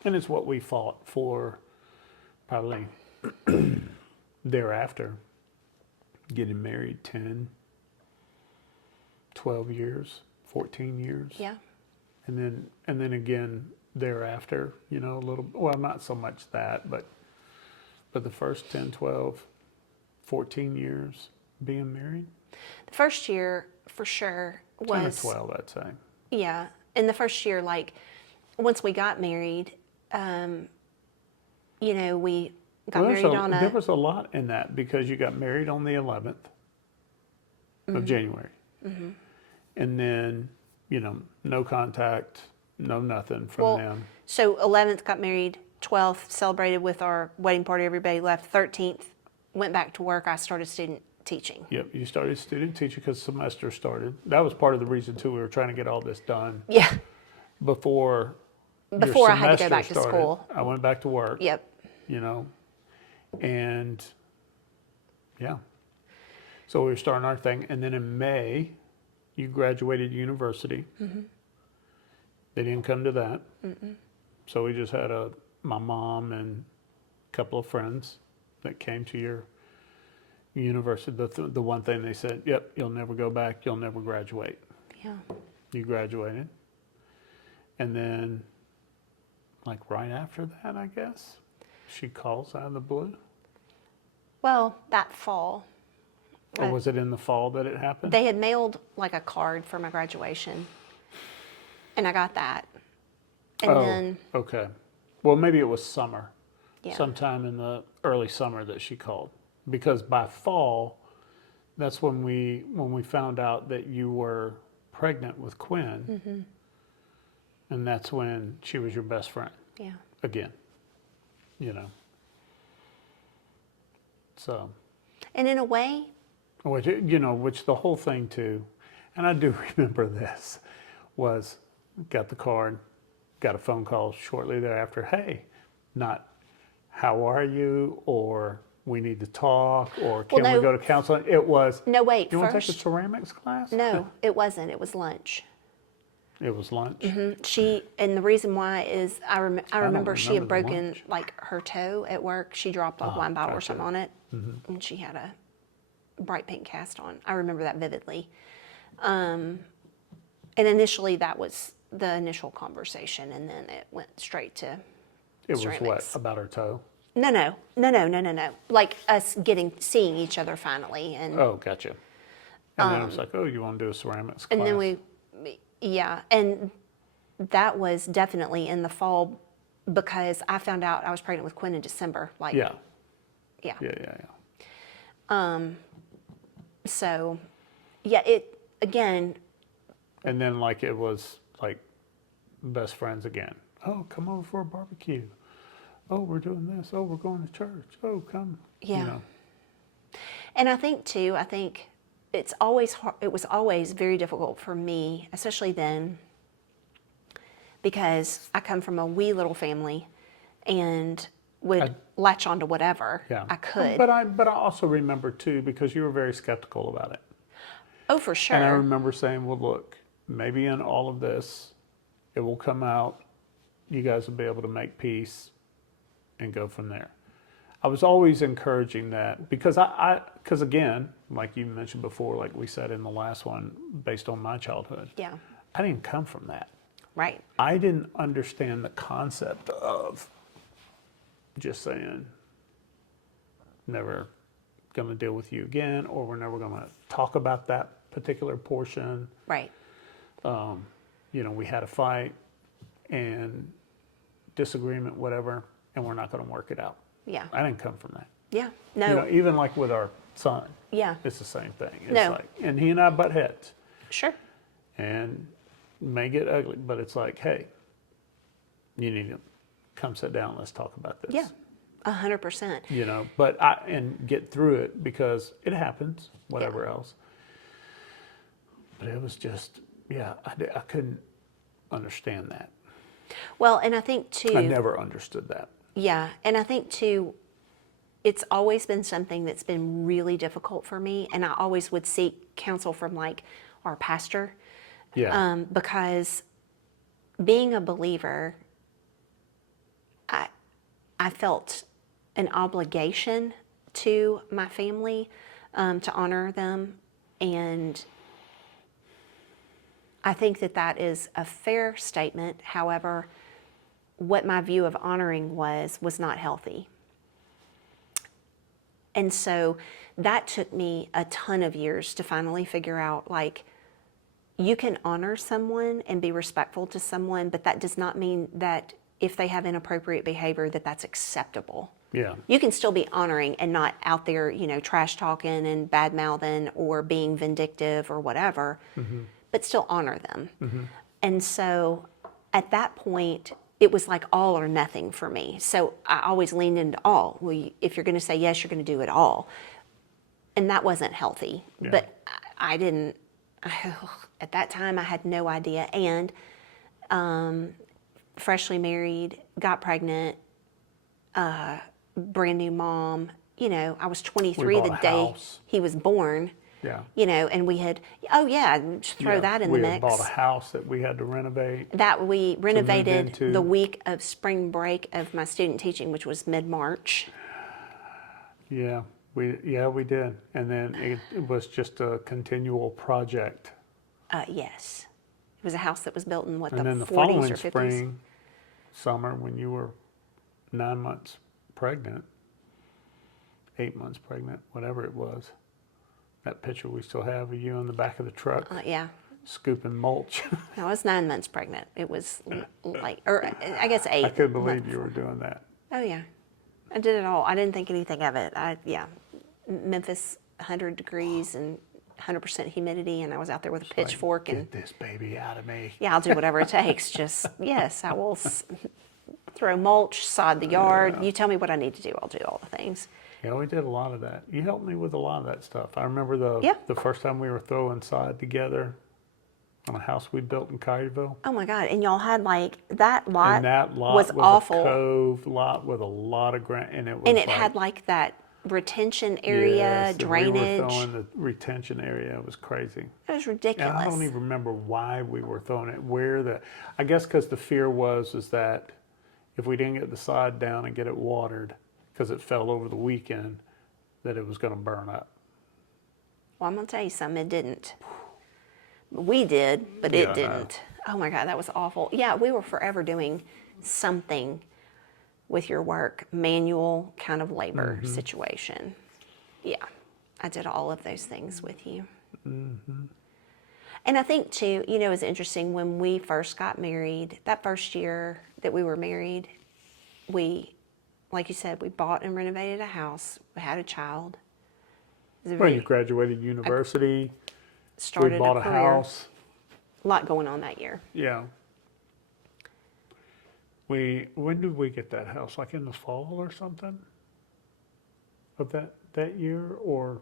it's what we fought for probably thereafter. Getting married 10, 12 years, 14 years. yeah. And then again thereafter, a little, well, not so much that, but the first 10, 12, 14 years being married. The first year, for sure, 10 or was, 12, I'd say. yeah. In the first year, like, once we got married, we got married on There was a lot in that because you got married on the 11th of January. Mm-hmm. And then, no contact, no nothing from them. So 11th got married, 12th celebrated with our wedding party, everybody left, 13th went back to work, I started student teaching. Yep, you started student teaching because semester started. That was part of the reason, too, we were trying to get all this done. Yeah. Before I had to go back to started. school. I went back to work. Yep. And yeah. So we were starting our thing. And then in May, you graduated university. Mm-hmm. They didn't come to that. Mm-mm. So we just had my mom and a couple of friends that came to your university. The one thing they said, yep, you'll never go back. You'll never graduate. Yeah. You graduated. And then, like right after that, I guess, she calls out of the blue. Well, that fall. Or was it in the fall that it happened? They had mailed like a card for my graduation, and I got that. And then, okay. Well, maybe it was summer. yeah. Sometime in the early summer that she called. Because by fall, that's when we found out that you were pregnant with Quinn. Mm-hmm. And that's when she was your best friend. Yeah. Again. So. And in a way. Which the whole thing too, and I do remember this, was got the card, got a phone call shortly thereafter. Hey, not how are you, or we need to talk, or can we go to counseling? It was, no, wait, you first, want to take a ceramics class? No, it wasn't. It was lunch. It was lunch? Mm-hmm. And the reason why is I remember she had broken lunch. like her toe at work. She dropped a wine bottle or something on it, Mm-hmm. and she had a bright pink cast on. I remember that vividly. And initially that was the initial conversation, and then it went straight to It ceramics. was what, about her toe? No. Like us seeing each other finally, and Oh, gotcha. And then it was like, oh, you want to do a ceramics class? and then yeah, and that was definitely in the fall because I found out I was pregnant with Quinn in December. Like, Yeah. Yeah. Yeah. So, yeah, it again. And then like it was like best friends again. Oh, come over for a barbecue. Oh, we're doing this. Oh, we're going to church. Oh, come. Yeah. And I think it's always hard, it was always very difficult for me, especially then, because I come from a wee little family and would latch on to whatever I could. But I also remember too, because you were very skeptical about it. Oh, for sure. And I remember saying, well, look, maybe in all of this, it will come out. You guys will be able to make peace and go from there. I was always encouraging that because because again, like you mentioned before, like we said in the last one, based on my childhood, Yeah. I didn't come from that. Right. I didn't understand the concept of just saying, never going to deal with you again, or we're never going to talk about that particular portion. Right. We had a fight and disagreement, whatever, and we're not going to work it out. Yeah. I didn't come from that. Yeah. No. Even like with our son, Yeah. it's the same thing. It's No. like, and he and I butt heads, Sure. and may get ugly, but it's like, hey, you need to come sit down. Let's talk about this. Yeah. 100%. But and get through it because it happens, whatever else. But it was just, yeah, I couldn't understand that. Well, and I think too. I never understood that. Yeah, and I think too, it's always been something that's been really difficult for me, and I always would seek counsel from like our pastor, Yeah. because being a believer, I felt an obligation to my family, to honor them, and I think that that is a fair statement. However, what my view of honoring was not healthy. And so that took me a ton of years to finally figure out, like, you can honor someone and be respectful to someone, but that does not mean that if they have inappropriate behavior that that's acceptable. Yeah. You can still be honoring and not out there, trash talking and bad mouthing or being vindictive or whatever, but still honor them. And so at that point, it was like all or nothing for me. So I always leaned into all. Well, if you're going to say yes, you're going to do it all. And that wasn't healthy. Yeah. But I didn't, at that time, I had no idea. And freshly married, got pregnant, brand new mom. I was 23 the day house. he was born. Yeah. And we had, throw that in the mix. We had bought a house that we had to renovate. That we renovated into. the week of spring break of my student teaching, which was mid-March. Yeah, we did. And then it was just a continual project. Yes. It was a house that was built in And then the 40s following or 50s. spring, summer, when you were 9 months pregnant, 8 months pregnant, whatever it was, that picture we still have of you in the back of the truck. Yeah. Scooping mulch. I was 9 months pregnant. It was or I guess 8. I couldn't believe you were doing that. Oh, yeah. I did it all. I didn't think anything of it. Memphis, 100 degrees and 100% humidity, and I was out there with a pitchfork. Get this baby out of me. Yeah, I'll do whatever it takes. Just, yes, I will throw mulch, sod the yard. Yeah. You tell me what I need to do. I'll do all the things. Yeah, we did a lot of that. You helped me with a lot of that stuff. I remember the first time we were throwing sod together on a house we built in Collierville. Oh my God! And y'all had like that lot. And that lot was awful. A cove lot with a lot of ground, and it was. And it had like that retention area, yes, drainage. We were throwing the retention area. It was crazy. It was ridiculous. And I don't even remember why we were throwing it. I guess because the fear is that if we didn't get the sod down and get it watered, because it fell over the weekend, that it was going to burn up. Well, I'm going to tell you something. It didn't. We did, but it didn't. Oh my God, that was awful. Yeah, we were forever doing something with your work, manual kind of labor situation. Yeah, I did all of those things with you. And I think too, it's interesting when we first got married, that first year that we were married, we, like you said, we bought and renovated a house. We had a child. Well, you graduated university. Started we bought a a career. house. A lot going on that year. Yeah. When did we get that house? Like in the fall or something? Of that year, or?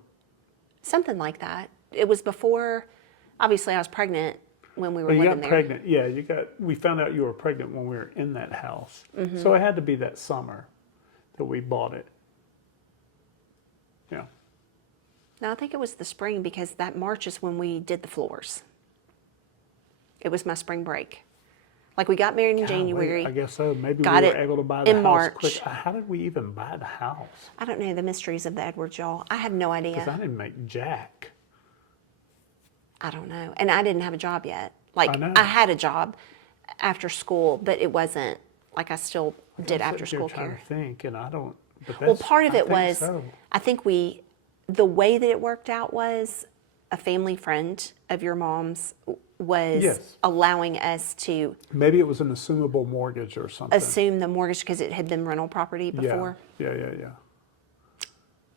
Something like that. It was before, obviously I was pregnant when we were Well, you living got there. pregnant. Yeah, we found out you were pregnant when we were in that house. So it had to be that summer that we bought it. Yeah. No, I think it was the spring because that March is when we did the floors. It was my spring break. Like we got married in January. I guess so. Maybe got we were it able to buy the in house March. quick. How did we even buy the house? I don't know the mysteries of the Edwards, y'all. I have no idea. Because I didn't make jack. I don't know. And I didn't have a job yet. Like I know. I had a job after school, but it wasn't like I still did I'm after sitting here school care. trying to think, and I don't. But Well, part of I it think was, so. I think the way that it worked out was a family friend of your mom's was Yes. allowing us to Maybe it was an assumable mortgage or something. assume the mortgage because it had been rental property before. Yeah.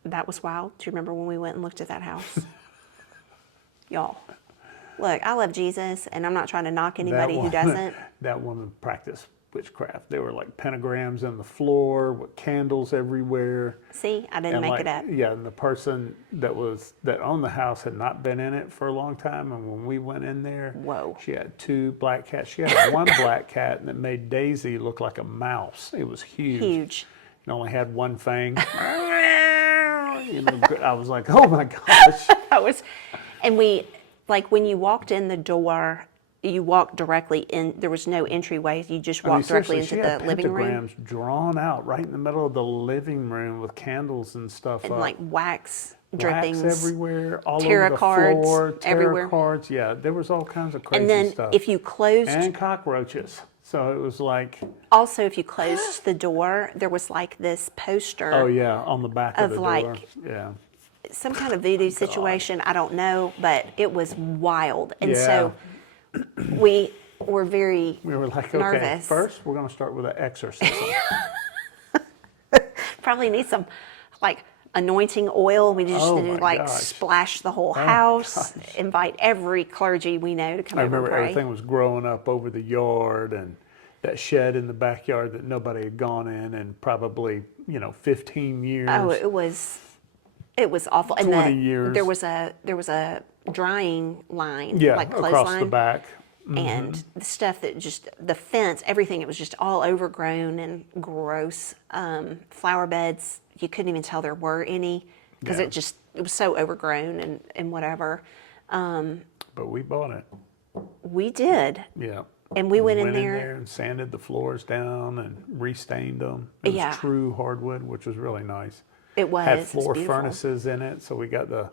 That was wild. Do you remember when we went and looked at that house? Y'all, look, I love Jesus, and I'm not trying to knock anybody who doesn't. That woman practiced witchcraft. There were like pentagrams in the floor with candles everywhere. See, I didn't And make like, it up. yeah, and the person that owned the house had not been in it for a long time. And when we went in there, Whoa. she had 2 black cats. She had one black cat that made Daisy look like a mouse. It was huge. Huge. It only had one fang. I was like, oh my gosh. That was, and we, like when you walked in the door, you walked directly in. There was no entryway. You just walked directly into the living room. Pentagrams drawn out right in the middle of the living room with candles and stuff And up. like wax drippings. Wax everywhere, all tarot over the cards floor, tarot everywhere. cards. Yeah, there was all kinds of crazy And then stuff. if you closed, And cockroaches. So it was like, also if you closed the door, there was like this poster. oh yeah, on the back of the door. like- Yeah. Some kind of voodoo situation. I don't know, but it was wild. And so we were very We were like, okay, nervous. first we're going to start with an exorcism. Probably need some like anointing oil. We just Oh need to my like gosh. splash the whole house, gosh. invite every clergy we know to come I over and remember pray. everything was growing up over the yard and that shed in the backyard that nobody had gone in probably, 15 years. Oh, it was awful. And 20 years. there was a drying line, yeah, like across clothesline. the back. And the stuff that just, the fence, everything, it was just all overgrown and gross. Flower beds, you couldn't even tell there were any because Yeah. it was so overgrown and whatever. But we bought it. We did. Yeah. And we went in there. And sanded the floors down and restained them. It Yeah. was true hardwood, which was really nice. It was. Had It was floor beautiful. furnaces in it, so we got the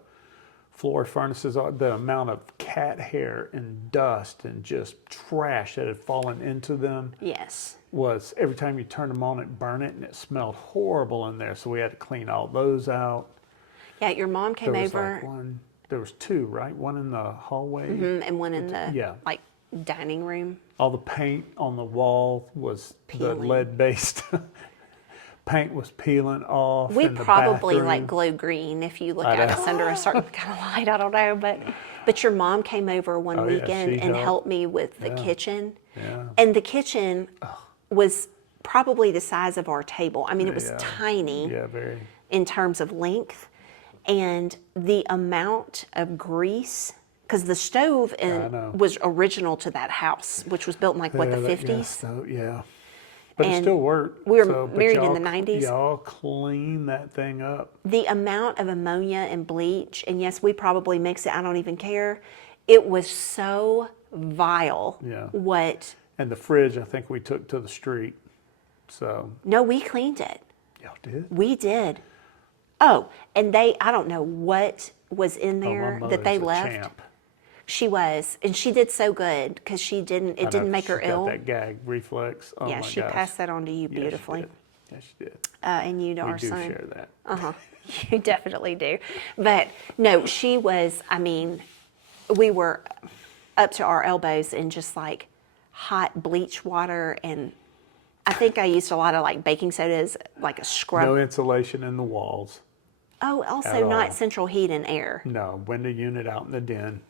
floor furnaces. The amount of cat hair and dust and just trash that had fallen into them Yes. was every time you turned them on, it burned it, and it smelled horrible in there. So we had to clean all those out. Yeah, your mom came There was over like one. There was 2, right? One in the hallway. and one in the Yeah. like dining room. All the paint on the wall was Peeling. the lead-based. Paint was peeling off. We in the probably bathroom. like glow green if you look at us under a certain kind of light. I don't know, but your mom came over one Oh, yeah, weekend she and helped. helped me with the Yeah. kitchen. Yeah. And the kitchen was probably the size of our table. I mean, it was Yeah. tiny Yeah, very. in terms of length, and the amount of grease. Because the stove I know. was original to that house, which was built in like what, the Yeah, 50s. So, yeah. But it And still worked. we were but married in y'all- the 90s. Y'all cleaned that thing up. The amount of ammonia and bleach, and yes, we probably mix it, I don't even care. It was so vile. Yeah. What? And the fridge, I think we took to the street. So, No, we cleaned it. y'all did? We did. Oh, and I don't know what was in Oh, my there mother's that they a left. champ. She was, and she did so good because it didn't make her She's ill. got that gag reflex. Oh Yeah, my she gosh. passed that on to you Yeah, she beautifully. did. Yeah, she did. And you to We our do son. share that. Uh-huh. You definitely do. But no, she was, I mean, we were up to our elbows in just like hot bleach water. And I think I used a lot of like baking soda as like a scrub. No insulation in the walls. Oh, at also not all. central heat and air. No, window unit out in the den.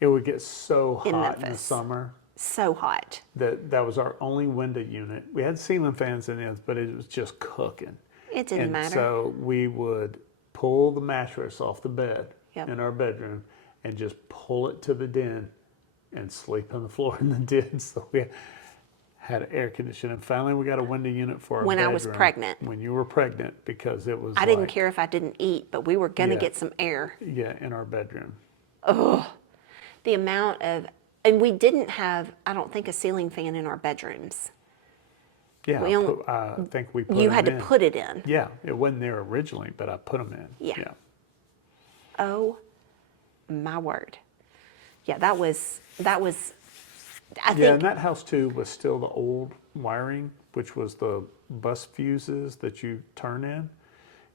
It would get so In hot in the Memphis. summer So hot. that was our only window unit. We had ceiling fans in it, but it was just cooking. It didn't And matter. so we would pull the mattress off the bed Yep. in our bedroom and just pull it to the den and sleep on the floor in the den. So we had air conditioning. Finally, we got a window unit for our When I was bedroom. pregnant. When you were pregnant, because it was I didn't like, care if I didn't eat, but we were going to Yeah. get some air. Yeah, in our bedroom. The amount of, and we didn't have, I don't think, a ceiling fan in our bedrooms. Yeah, We only- I think we put You them had to in. put it in. Yeah, it wasn't there originally, but I put them in. Yeah. Oh my word. Yeah, that was I Yeah, think and that house too was still the old wiring, which was the bus fuses that you turn in,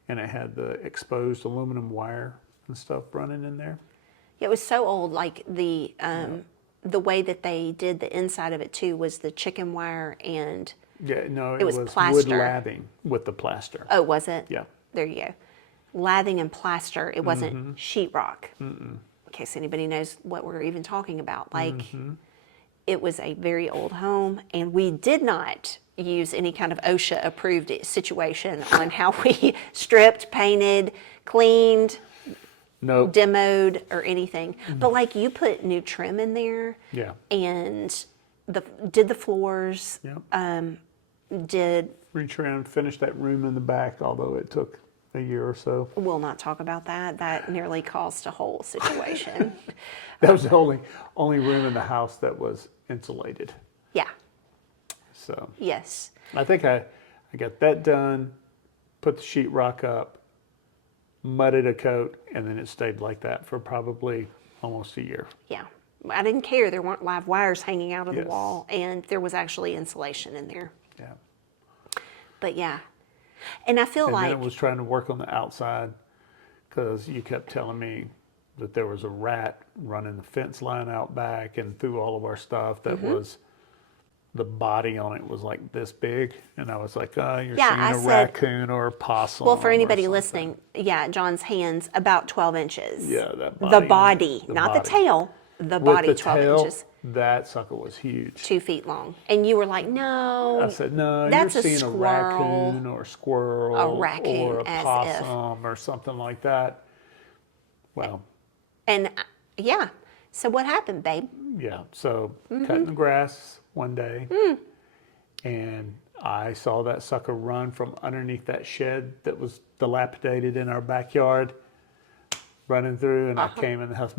and it had the exposed aluminum wire and stuff running in there. it was so old, like the way that they did the inside of it too was the chicken wire and Yeah, no, It it was was wood plaster. lathing with the plaster. oh, was it? Yeah. There you go. Lathing and plaster. It wasn't sheetrock. In case anybody knows what we're even talking about. Like it was a very old home, and we did not use any kind of OSHA approved situation on how we stripped, painted, cleaned, Nope. demoed, or anything. But like, you put new trim in there, Yeah. and did the floors, Yep. did, Retrimmed, finished that room in the back, although it took a year or so. we'll not talk about that. That nearly caused a whole situation. That was the only room in the house that was insulated. Yeah. So Yes. I think I got that done, put the sheetrock up, mudded a coat, and then it stayed like that for probably almost a year. Yeah. I didn't care. There weren't live wires hanging out of the Yes. wall, and there was actually insulation in there. Yeah. But yeah. And I feel And like then it was trying to work on the outside because you kept telling me that there was a rat running the fence line out back and through all of our stuff that was, the body on it was like this big. And I was like, oh, you're Yeah, seeing I a said- raccoon or a possum. well, for or anybody something. listening, yeah, John's hands about 12 inches. Yeah, that The body. body, The not body. the tail. The With body, the 12 tail, inches, that sucker was huge. 2 feet long. And you were like, no. I said, no, That's a you're seeing a squirrel. raccoon or a squirrel A raccoon, or a as if. possum or something like that. Well, And yeah. So what happened, babe? yeah, so Mm-hmm. cutting the grass one day, Mm. and I saw that sucker run from underneath that shed that was dilapidated in our backyard, running through, and I came in the house.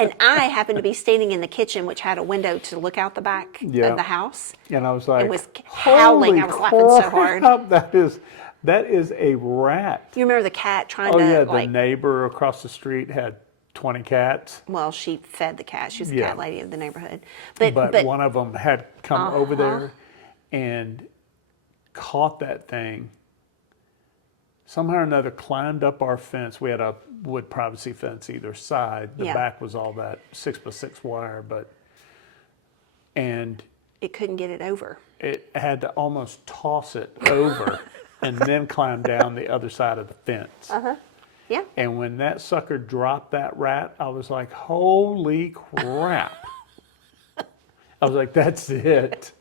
And I happened to be standing in the kitchen, which had a window to look out the back Yeah. of the house. And I was like, was howling. "Holy I was laughing so hard." crap, that is a rat. You remember the cat trying Oh to yeah, like, the neighbor across the street had 20 cats, well, she fed the cat. She was the Yeah. cat lady of the neighborhood. but But one of them had come over there and caught that thing. Somehow or another climbed up our fence. We had a wood privacy fence either side. The Yeah. back was all that 6x6 wire, and it couldn't get it over. it had to almost toss it over and then climb down the other side of the fence. Yeah. And when that sucker dropped that rat, I was like, holy crap. I was like, that's it.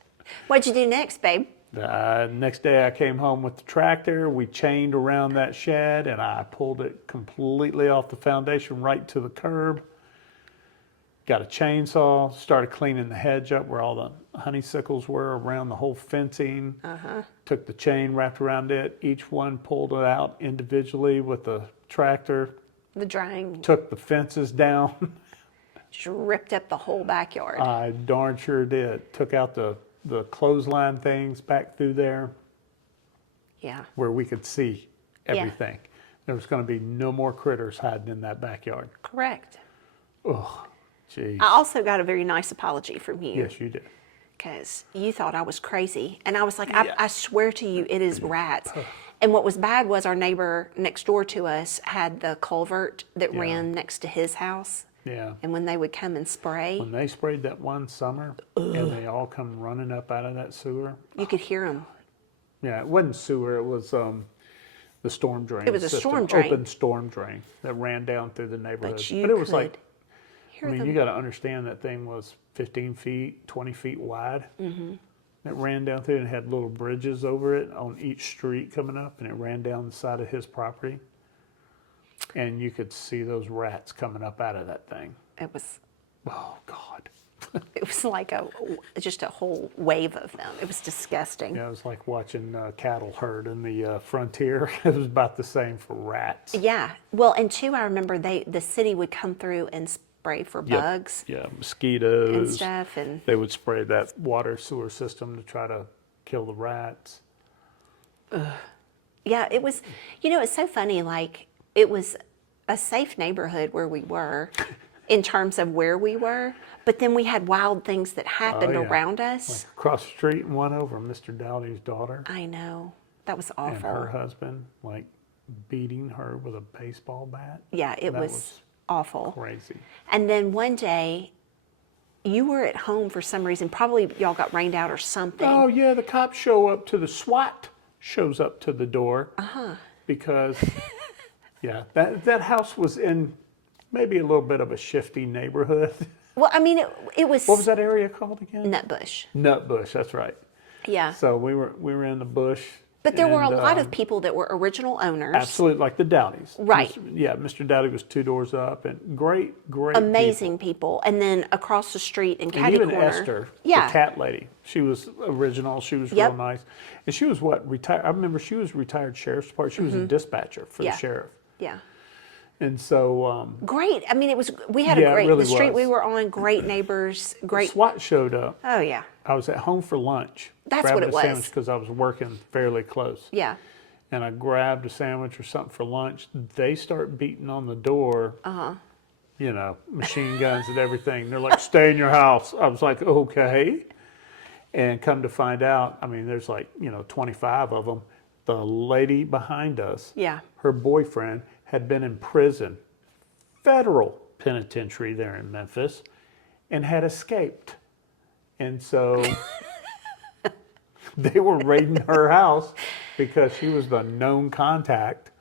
What'd you do next, babe? Next day I came home with the tractor. We chained around that shed and I pulled it completely off the foundation right to the curb. Got a chainsaw, started cleaning the hedge up where all the honeysuckles were around the whole fencing. Took the chain, wrapped around it. Each one pulled it out individually with the tractor. The drying Took the fences down. just ripped up the whole backyard. I darn sure did. Took out the clothesline things back through there Yeah. where we could see everything. There was going to be no more critters hiding in that backyard. Correct. Oh, geez. I also got a very nice apology from you. Yes, you did. Because you thought I was crazy. And I was like, Yeah. I swear to you, it is rats. And what was bad was our neighbor next door to us had the culvert that Yeah. ran next to his house. Yeah. And when they would come and spray, When they sprayed that one summer and they all come running up out of that sewer. you could hear them. Yeah, it wasn't sewer, it was the storm drain. It was a system, storm drain. Open storm drain that ran down through the neighborhood. But you it was could like, hear I mean, them. you got to understand that thing was 15 feet, 20 feet wide. Mm-hmm. It ran down through and had little bridges over it on each street coming up, and it ran down the side of his property. And you could see those rats coming up out of that thing. It was Oh, God. like just a whole wave of them. It was disgusting. Yeah, it was like watching cattle herd in the frontier. It was about the same for rats. Yeah. Well, and two, I remember the city would come through and spray for Yep. bugs Yeah, and mosquitoes. stuff. And They would spray that water sewer system to try to kill the rats. yeah, it was, it's so funny. Like, it was a safe neighborhood where we were in terms of where we were. But then we had wild things that happened yeah. around us. Like across the street and one over, Mr. Dowdy's daughter I know. That was and awful. her husband, like beating her with a baseball bat. Yeah, it That was awful. crazy. And then one day, you were at home for some reason. Probably y'all got rained out or something. Oh yeah, the cops show up to the SWAT shows up to the door because yeah, that house was in maybe a little bit of a shifty neighborhood. Well, I mean, it was. What was that area called again? Nutbush. Nutbush, that's right. Yeah. So we were in the bush. But there were a lot of people that were original owners. Absolutely, like the Dowdys. Right. Mr. Dowdy was 2 doors up, and great Amazing people. And then across the street in Catty even Corner. Esther, Yeah. the cat lady, she was original. She was real nice, and she was retired. I remember she was retired sheriff's department. She was a dispatcher for the sheriff. Yeah. And so Great. I mean, we had Yeah, a great, it really the street was. we were on, great neighbors, great. SWAT showed up. Oh, yeah. I was at home for lunch. That's grabbing what it a was. sandwich because I was working fairly close. Yeah. And I grabbed a sandwich or something for lunch. They start beating on the door. You know, machine guns and everything. They're like, "Stay in your house." I was like, "Okay." And come to find out, I mean, there's like 25 of them. The lady behind us, Yeah. her boyfriend had been in prison, federal penitentiary there in Memphis, and had escaped. And so they were raiding her house because she was the known contact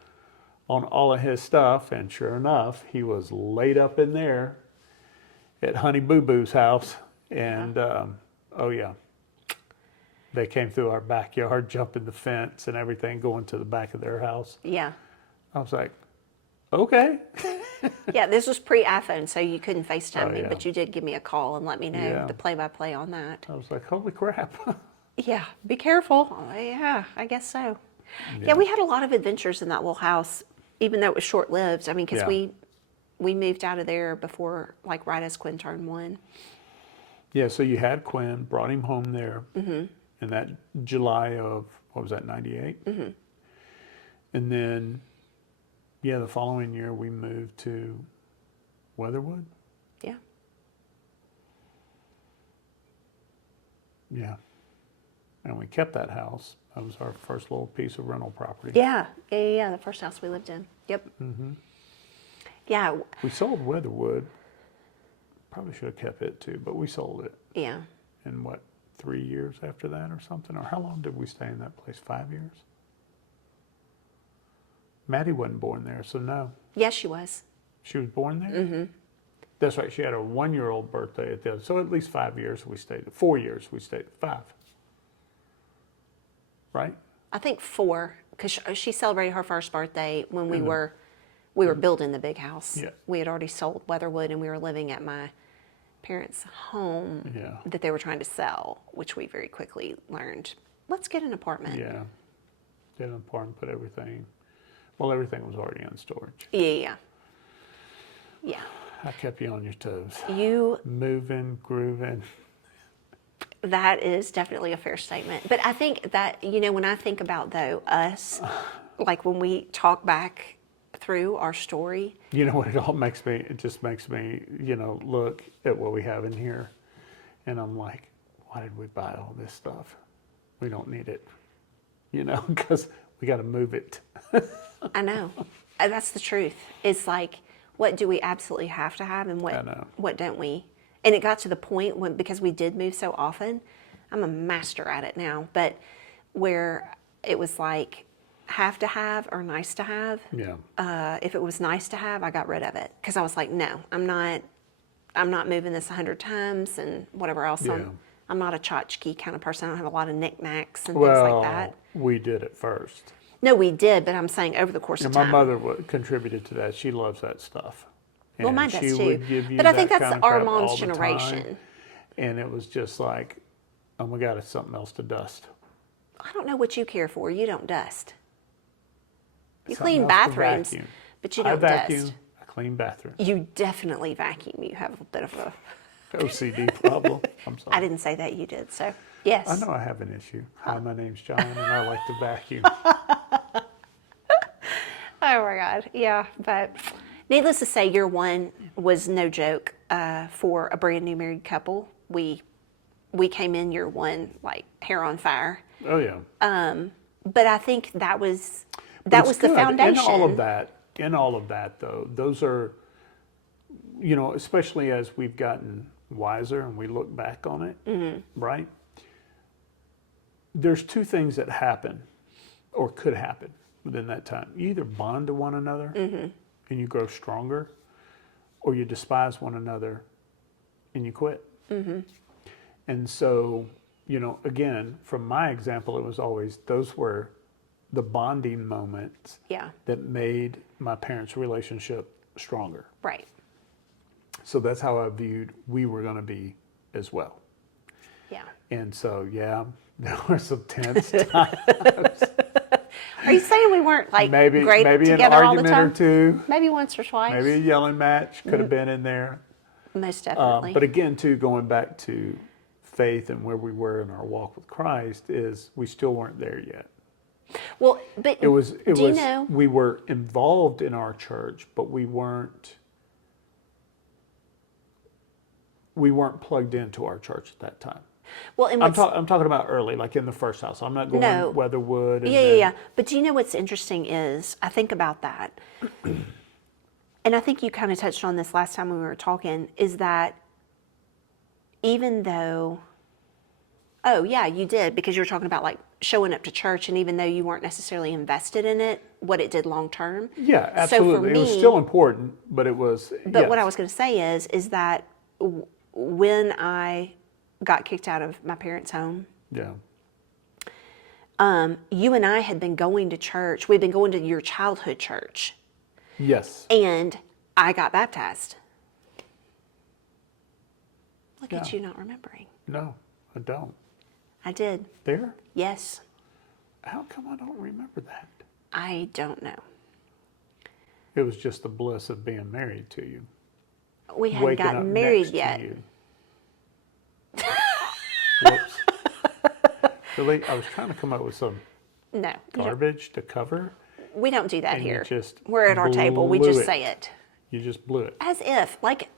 on all of his stuff. And sure enough, he was laid up in there at Honey Boo Boo's house. And oh yeah, they came through our backyard, jumping the fence and everything, going to the back of their house. Yeah. I was like, okay. Yeah, this was pre-iPhone, so you couldn't FaceTime me, yeah. but you did give me a call and let me know Yeah. the play-by-play on that. I was like, holy crap. Yeah, be careful. Yeah, I guess so. Yeah, we had a lot of adventures in that little house, even though it was short-lived. I mean, because Yeah. we moved out of there before, like, right as Quinn turned 1. Yeah, so you had Quinn, brought him home there in that July of, what was that, 98? And then, yeah, the following year we moved to Weatherwood. Yeah. Yeah. And we kept that house. That was our first little piece of rental property. Yeah, the first house we lived in. Yep. Yeah, We sold Weatherwood. Probably should have kept it too, but we sold it yeah. in 3 years after that or something? Or how long did we stay in that place? 5 years? Maddie wasn't born there, so no. Yes, she was. She was born there? That's right. She had her 1-year-old birthday at the other. So at least 5 years we stayed. 4 years we stayed. 5. Right? I think 4, because she celebrated her first birthday when we were building the big house. Yeah. We had already sold Weatherwood, and we were living at my parents' home Yeah. that they were trying to sell, which we very quickly learned. Let's get an apartment. Yeah. Did an apartment, put everything. Well, everything was already in storage. Yeah. Yeah. I kept you on your toes. You, Moving, grooving. that is definitely a fair statement. But I think that, when I think about, though, us, like when we talk back through our story. You know what it all makes me? It just makes me, look at what we have in here. And I'm like, why did we buy all this stuff? We don't need it. Because we got to move it. I know. That's the truth. It's like, what do we absolutely have to have and what don't we? And it got to the point when, because we did move so often, I'm a master at it now, but where it was like have to have or nice to have. Yeah. If it was nice to have, I got rid of it because I was like, no, I'm not moving this 100 times and whatever else. Yeah. I'm not a tchotchke kind of person. I don't have a lot of knickknacks and Well, things like that. we did it first. No, we did, but I'm saying over the course of My time. mother contributed to that. She loves that stuff. Well, And mine does she too. would give you But I think that that's kind of our crap mom's all the time. generation. And it was just like, oh my God, it's something else to dust. I don't know what you care for. You don't dust. You Something clean else to bathrooms, vacuum. but you I don't vacuum. dust. I clean bathrooms. You definitely vacuum. You have a bit of a. OCD problem. I'm sorry. I didn't say that, you did. So, yes. I know I have an issue. Hi, my name's John, and I like to vacuum. Oh my God. Yeah. But needless to say, year 1 was no joke for a brand new married couple. We came in year 1 like hair on fire. Oh yeah. But I think that was But it's the good. foundation. In all of that, though, those are, especially as we've gotten wiser and we look back on it, right? There's 2 things that happen or could happen within that time. You either bond to one another and you grow stronger, or you despise one another and you quit. And so, again, from my example, it was always, those were the bonding moments Yeah. that made my parents' relationship stronger. Right. So that's how I viewed we were going to be as well. Yeah. And so, yeah, there were some tense times. Are you saying we weren't like maybe great an together all the argument time? or two. Maybe once or twice. Maybe a yelling match could have been in there. Most definitely. But again, too, going back to faith and where we were in our walk with Christ, is we still weren't there yet. Well, but It was you know, we were involved in our church, but we weren't plugged into our church at that time. well, and I'm talking about early, like in the first house. I'm not going No. Weatherwood. And yeah. But do you know what's interesting is I think about that, and I think you kind of touched on this last time when we were talking, is that even though, oh yeah, you did, because you were talking about like showing up to church, and even though you weren't necessarily invested in it, what it did long term. Yeah, So for absolutely. It was me- still important, but it was. But what I yes. was going to say is that when I got kicked out of my parents' home, Yeah. you and I had been going to church. We'd been going to your childhood church, Yes. and I got baptized. Look at Yeah. you not remembering. No, I don't. I did. There? Yes. How come I don't remember that? I don't know. It was just the bliss of being married to you. We hadn't Waking up gotten married next to yet. you. Whoops. Really? I was trying to come up with some No, you don't- garbage to cover. we don't do that And you here. just We're at our table. We blew just it. say it You just blew it. as if, like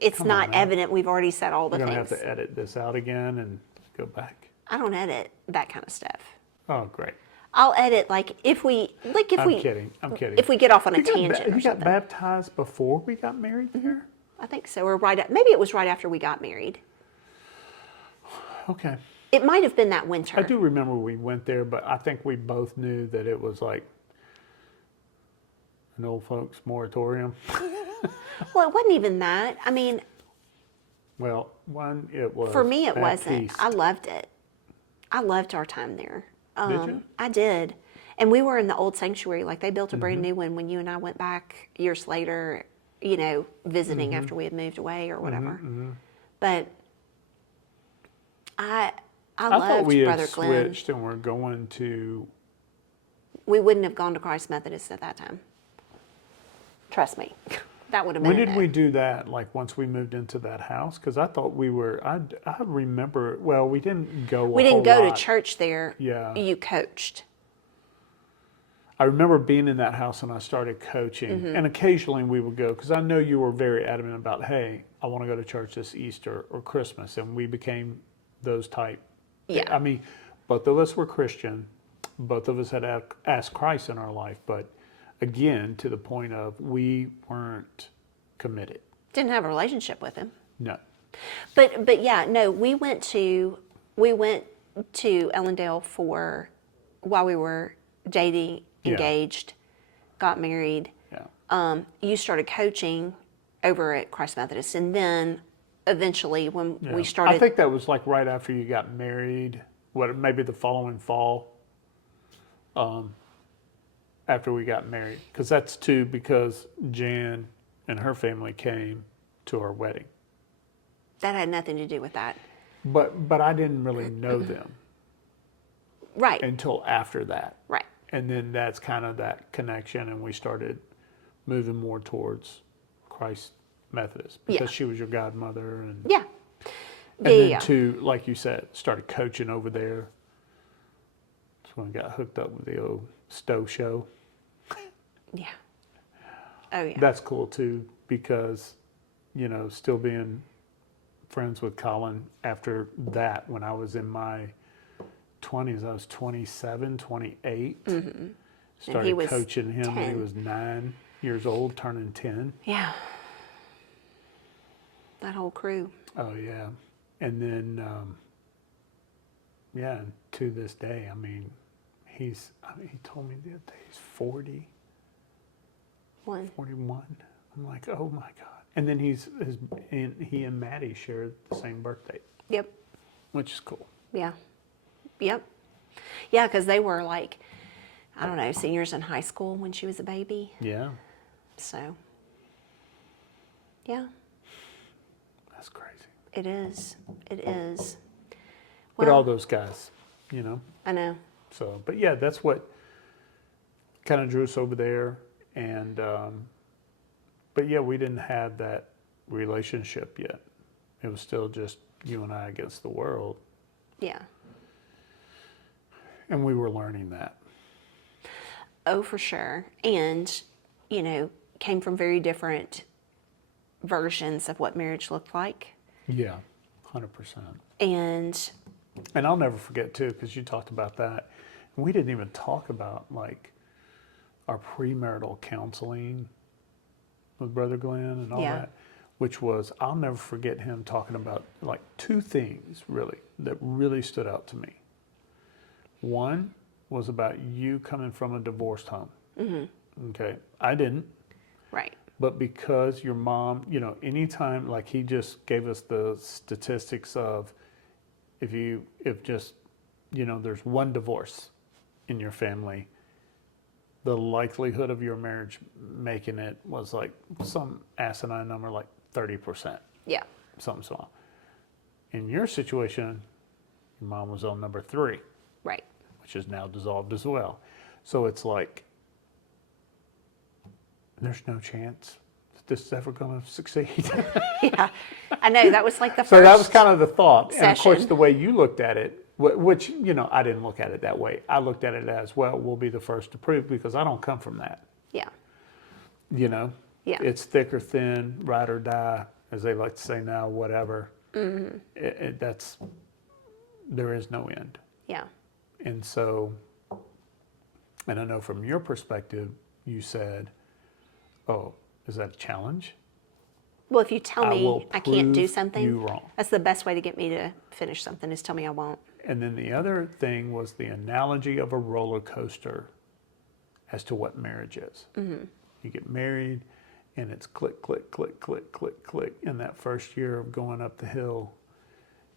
it's Come not on now. evident. We've already said all the We're going to things. have to edit this out again and go back. I don't edit that kind of stuff. Oh, great. I'll edit if we I'm kidding. I'm kidding. if we get off on a You got tangent or you got something. baptized before we got married there? I think so. Or maybe it was right after we got married. Okay. It might have been that winter. I do remember we went there, but I think we both knew that it was like an old folks moratorium. Well, it wasn't even that. I mean, Well, one, it was. for me, it Baptiste. wasn't. I loved it. I loved our time there. Did you? I did. And we were in the old sanctuary. Like, they built a brand Mm-hmm. new one when you and I went back years later, visiting Mm-hmm. after we had moved away or whatever. But I I thought loved we had Brother Glenn. switched and we're going to. We wouldn't have gone to Christ Methodist at that time. Trust me. That would have been When a did no. we do that? Like once we moved into that house? Because I thought we were. I remember. Well, we didn't go. We didn't go to church there. Yeah. You coached. I remember being in that house and I started coaching, Mm-hmm. and occasionally we would go because I know you were very adamant about, hey, I want to go to church this Easter or Christmas, and we became those type. Yeah. I mean, both of us were Christian, both of us had asked Christ in our life, but again, to the point of we weren't committed. Didn't have a relationship with him. No. But yeah, no, we went to Ellendale while we were dating, Yeah. engaged, got married. Yeah. You started coaching over at Christ Methodist, and then eventually when Yeah. we started, I think that was like right after you got married. Maybe the following fall. After we got married, because that's too, because Jan and her family came to our wedding, that had nothing to do with that. but I didn't really know them Right, until after that, right. and then that's kind of that connection, and we started moving more towards Christ Methodist because Yeah. she was your godmother, and Yeah. and Yeah, then yeah. to, like you said, started coaching over there. That's when I got hooked up with the old Stowe show. Yeah. Oh, yeah. That's cool too, because, still being friends with Colin after that, when I was in my 20s, I was 27, 28. Started was coaching him when he 10. was 9 years old, turning 10. Yeah. That whole crew. Oh, yeah. And then, yeah, and to this day, I mean, he told me the other day he's 40. One. 41. I'm like, oh my God. And then he and Maddie shared the same birthday, Yep. which is cool. Yeah. Yep. Yeah, because they were like, I don't know, seniors in high school when she was a baby. Yeah. So, yeah. That's crazy. It is. It is. But all those guys, I know. So, but yeah, that's what kind of drew us over there. And, but yeah, we didn't have that relationship yet. It was still just you and I against the world. Yeah. And we were learning that. Oh, for sure. And, came from very different versions of what marriage looked like. Yeah, 100%. And I'll never forget too, because you talked about that. We didn't even talk about like our premarital counseling with Brother Glenn and all that, which was, I'll never forget him talking about like two things really that really stood out to me. One was about you coming from a divorced home. Mm-hmm. Okay. I didn't. right. But because your mom, anytime, like he just gave us the statistics of if there's one divorce in your family, the likelihood of your marriage making it was like some asinine number, like 30%. Yeah. Something small. In your situation, your mom was on number 3. Right. Which is now dissolved as well. So it's like, there's no chance that this is ever going to succeed. Yeah. I know. That was like the first. So that was kind of the thought. Session. And of course, the way you looked at it, which, I didn't look at it that way. I looked at it as, well, we'll be the first to prove because I don't come from that. Yeah. Yeah. It's thick or thin, ride or die, as they like to say now, whatever. Mm-hmm. There is no end. Yeah. And so, and I know from your perspective, you said, oh, is that a challenge? Well, if you tell me I can't do prove something, you wrong. that's the best way to get me to finish something is tell me I won't. And then the other thing was the analogy of a roller coaster as to what marriage is. Mm-hmm. You get married and it's click, click, click, click, click, click in that first year of going up the hill.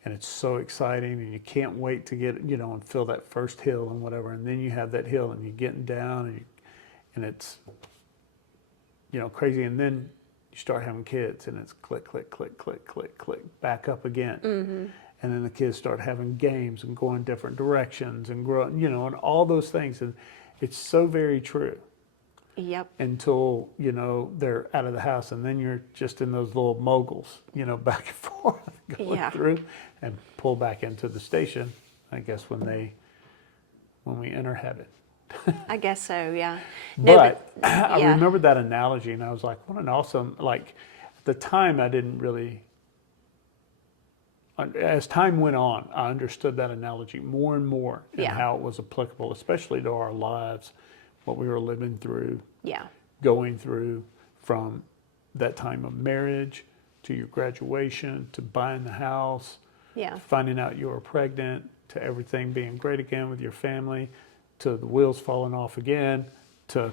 And it's so exciting and you can't wait to get, and feel that first hill and whatever. And then you have that hill and you're getting down and it's, crazy. And then you start having kids and it's click, click, click, click, click, click, back up again. Mm-hmm. And then the kids start having games and going different directions and growing, and all those things. And it's so very true. Yep. Until, they're out of the house and then you're just in those little moguls, back and forth going through and pull back into the station, I guess, when we enter heaven. I guess so, yeah. But I remember that analogy and I was like, what an awesome, like at the time I didn't really, as time went on, I understood that analogy more and more and how it was applicable, especially to our lives, what we were living through, going through from that time of marriage to your graduation, to buying the house, to finding out you were pregnant, to everything being great again with your family, to the wheels falling off again, to,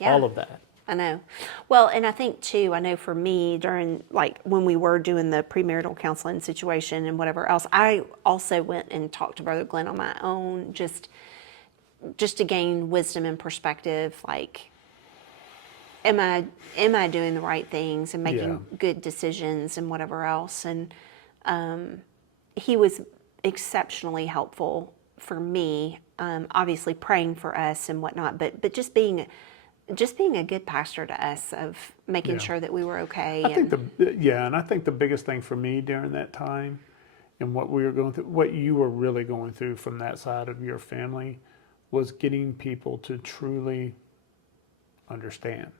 all of that. I know. Well, and I think too, I know for me during like when we were doing the premarital counseling situation and whatever else, I also went and talked to Brother Glenn on my own just to gain wisdom and perspective, like, am I doing the right things and making good decisions and whatever else? And he was exceptionally helpful for me, obviously praying for us and whatnot, but just being a good pastor to us of making sure that we were okay. I think and I think the biggest thing for me during that time and what we were going through, what you were really going through from that side of your family, was getting people to truly understand,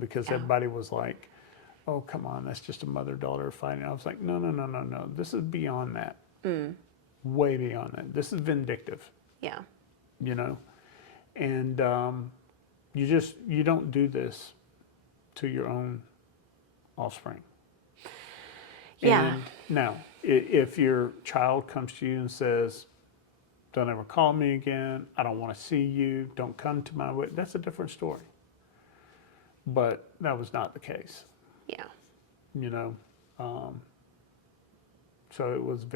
because everybody was like, oh, come on, that's just a mother-daughter fighting. I was like, no. This is beyond that. Way beyond that. This is vindictive. Yeah. And you don't do this to your own offspring. Yeah. And now, if your child comes to you and says, don't ever call me again, I don't want to see you, don't come to my wedding, that's a different story. but that was not the case, Yeah. you know. So it was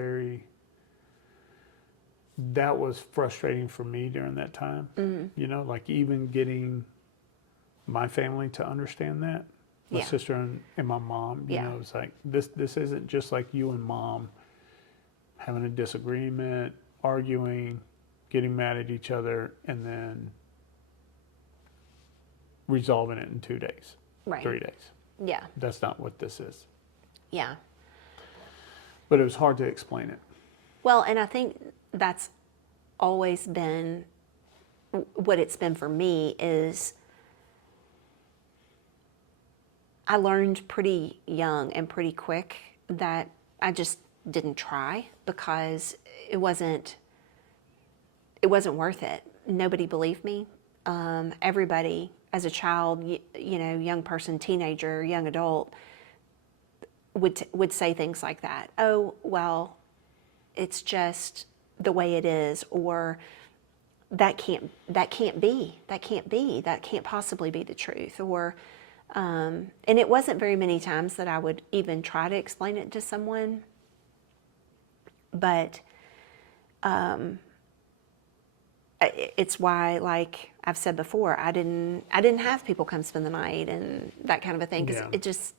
that was frustrating for me during that time, you know, like even getting my family to understand that. My Yeah. sister and my mom, you Yeah. know, it's like this isn't just like you and mom having a disagreement, arguing, getting mad at each other, and then resolving it in 2 days, Right. 3 days. Yeah. That's not what this is. Yeah. But it was hard to explain it. Well, and I think that's always been what it's been for me is I learned pretty young and pretty quick that I just didn't try because it wasn't worth it. Nobody believed me. Everybody, as a child, you know, young person, teenager, young adult, would say things like that. Oh, well, it's just the way it is, or that can't be, that can't possibly be the truth, or and it wasn't very many times that I would even try to explain it to someone, but it's why, like I've said before, I didn't have people come spend the night and that kind of a thing, because Yeah. it just,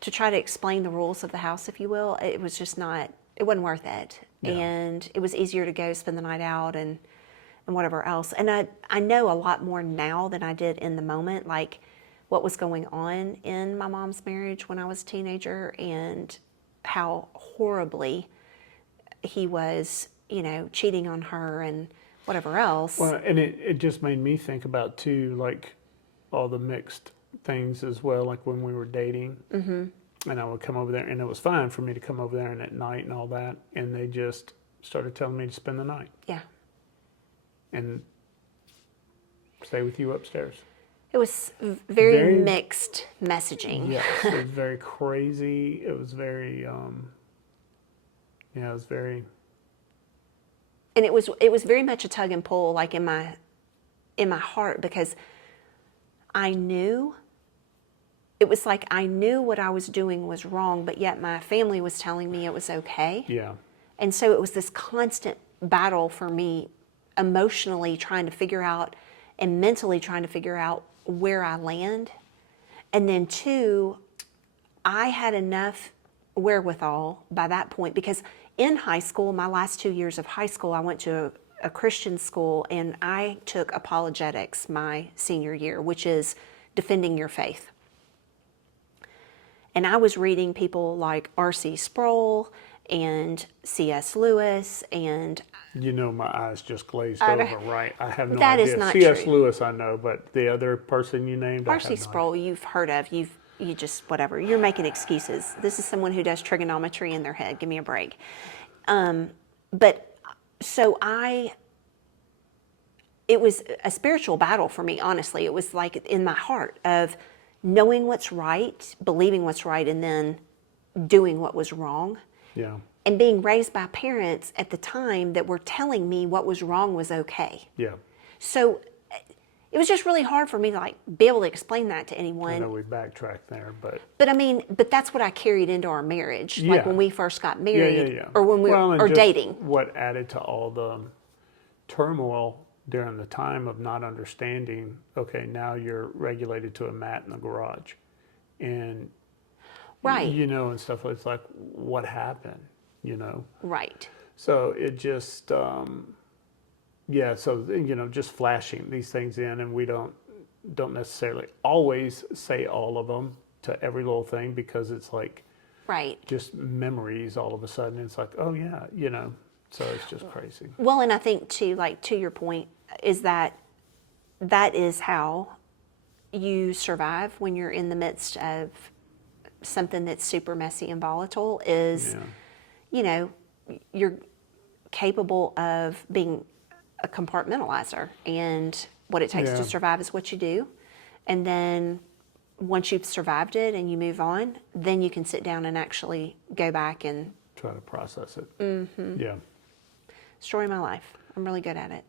to try to explain the rules of the house, if you will, it was just not, it wasn't worth it. Yeah. And it was easier to go spend the night out and whatever else. And I know a lot more now than I did in the moment, like what was going on in my mom's marriage when I was a teenager and how horribly he was, you know, cheating on her and whatever else. Well, and it just made me think about too, like all the mixed things as well, like when we were dating, and I would come over there, and it was fine for me to come over there and at night and all that, and they just started telling me to spend the night Yeah. and stay with you upstairs. It was very, Very- mixed messaging. Yes, it was very crazy. It was very, yeah, it was very, And it was very much a tug and pull, like in my heart, because I knew, it was like I knew what I was doing was wrong, but yet my family was telling me it was okay. yeah, And so it was this constant battle for me, emotionally trying to figure out and mentally trying to figure out where I land. And then two, I had enough wherewithal by that point, because in high school, my last 2 years of high school, I went to a Christian school, and I took apologetics my senior year, which is defending your faith. And I was reading people like R.C. Sproul and C.S. Lewis, and you know, my eyes just glazed I- over, right? I have no That is idea. not C.S. true. Lewis, I know, but the other person you named, R.C. I have no Sproul, you've heard of, you just, whatever, you're making excuses. This is someone who does trigonometry in their head. Give me a break. But so it was a spiritual battle for me, honestly. It was like in my heart of knowing what's right, believing what's right, and then doing what was wrong. Yeah, And being raised by parents at the time that were telling me what was wrong was okay. yeah. So it was just really hard for me to like be able to explain that to I know anyone. we backtracked there, but But I mean, but that's what I carried into our marriage. Like Yeah. when we first got yeah, married, yeah, yeah. or when we Well, and were just dating. what added to all the turmoil during the time of not understanding, okay, now you're regulated to a mat in the garage. And, Right. you know, and stuff. It's like, what happened, you know? Right. So it just, yeah, so, you know, just flashing these things in, and we don't necessarily always say all of them to every little thing, because it's like Right. just memories all of a sudden. It's like, oh yeah, you know, so it's just crazy. Well, and I think too, like to your point, is that is how you survive when you're in the midst of something that's super messy and volatile, is, Yeah. you know, you're capable of being a compartmentalizer, and what it takes Yeah. to survive is what you do. And then once you've survived it and you move on, then you can sit down and actually go back and Try to process it. Yeah. story of my life. I'm really good at it.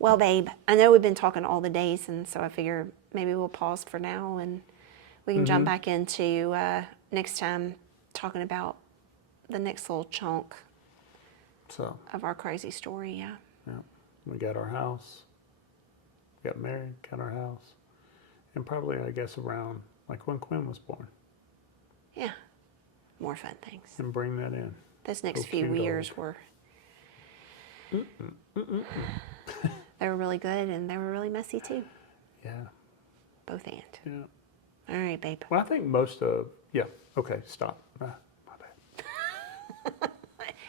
Well, babe, I know we've been talking all the days, and so I figure maybe we'll pause for now and we can jump back into next time talking about the next little chunk So, of our crazy story. Yeah. yeah, we got our house, got married, got our house, and probably, I guess, around like when Quinn was born. Yeah. More fun things. And bring that in. Those next So few cute years old. were they were really good, and they were really messy too. Yeah, Both and. yeah. All right, babe. Well, I think most of, yeah, okay, stop. My bad.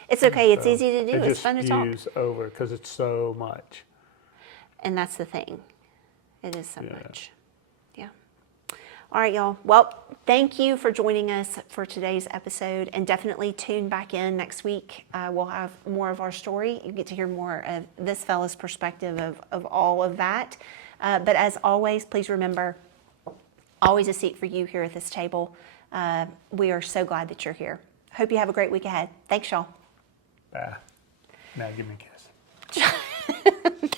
It's okay. It's So, easy to do. it It's just fun to talk. spews over because it's so much. And that's the thing. It is so Yeah. much. Yeah. All right, y'all. Well, thank you for joining us for today's episode, and definitely tune back in next week. We'll have more of our story. You get to hear more of this fella's perspective of all of that. But as always, please remember, always a seat for you here at this table. We are so glad that you're here. Hope you have a great week ahead. Thanks, y'all. Bye. Now give me a kiss.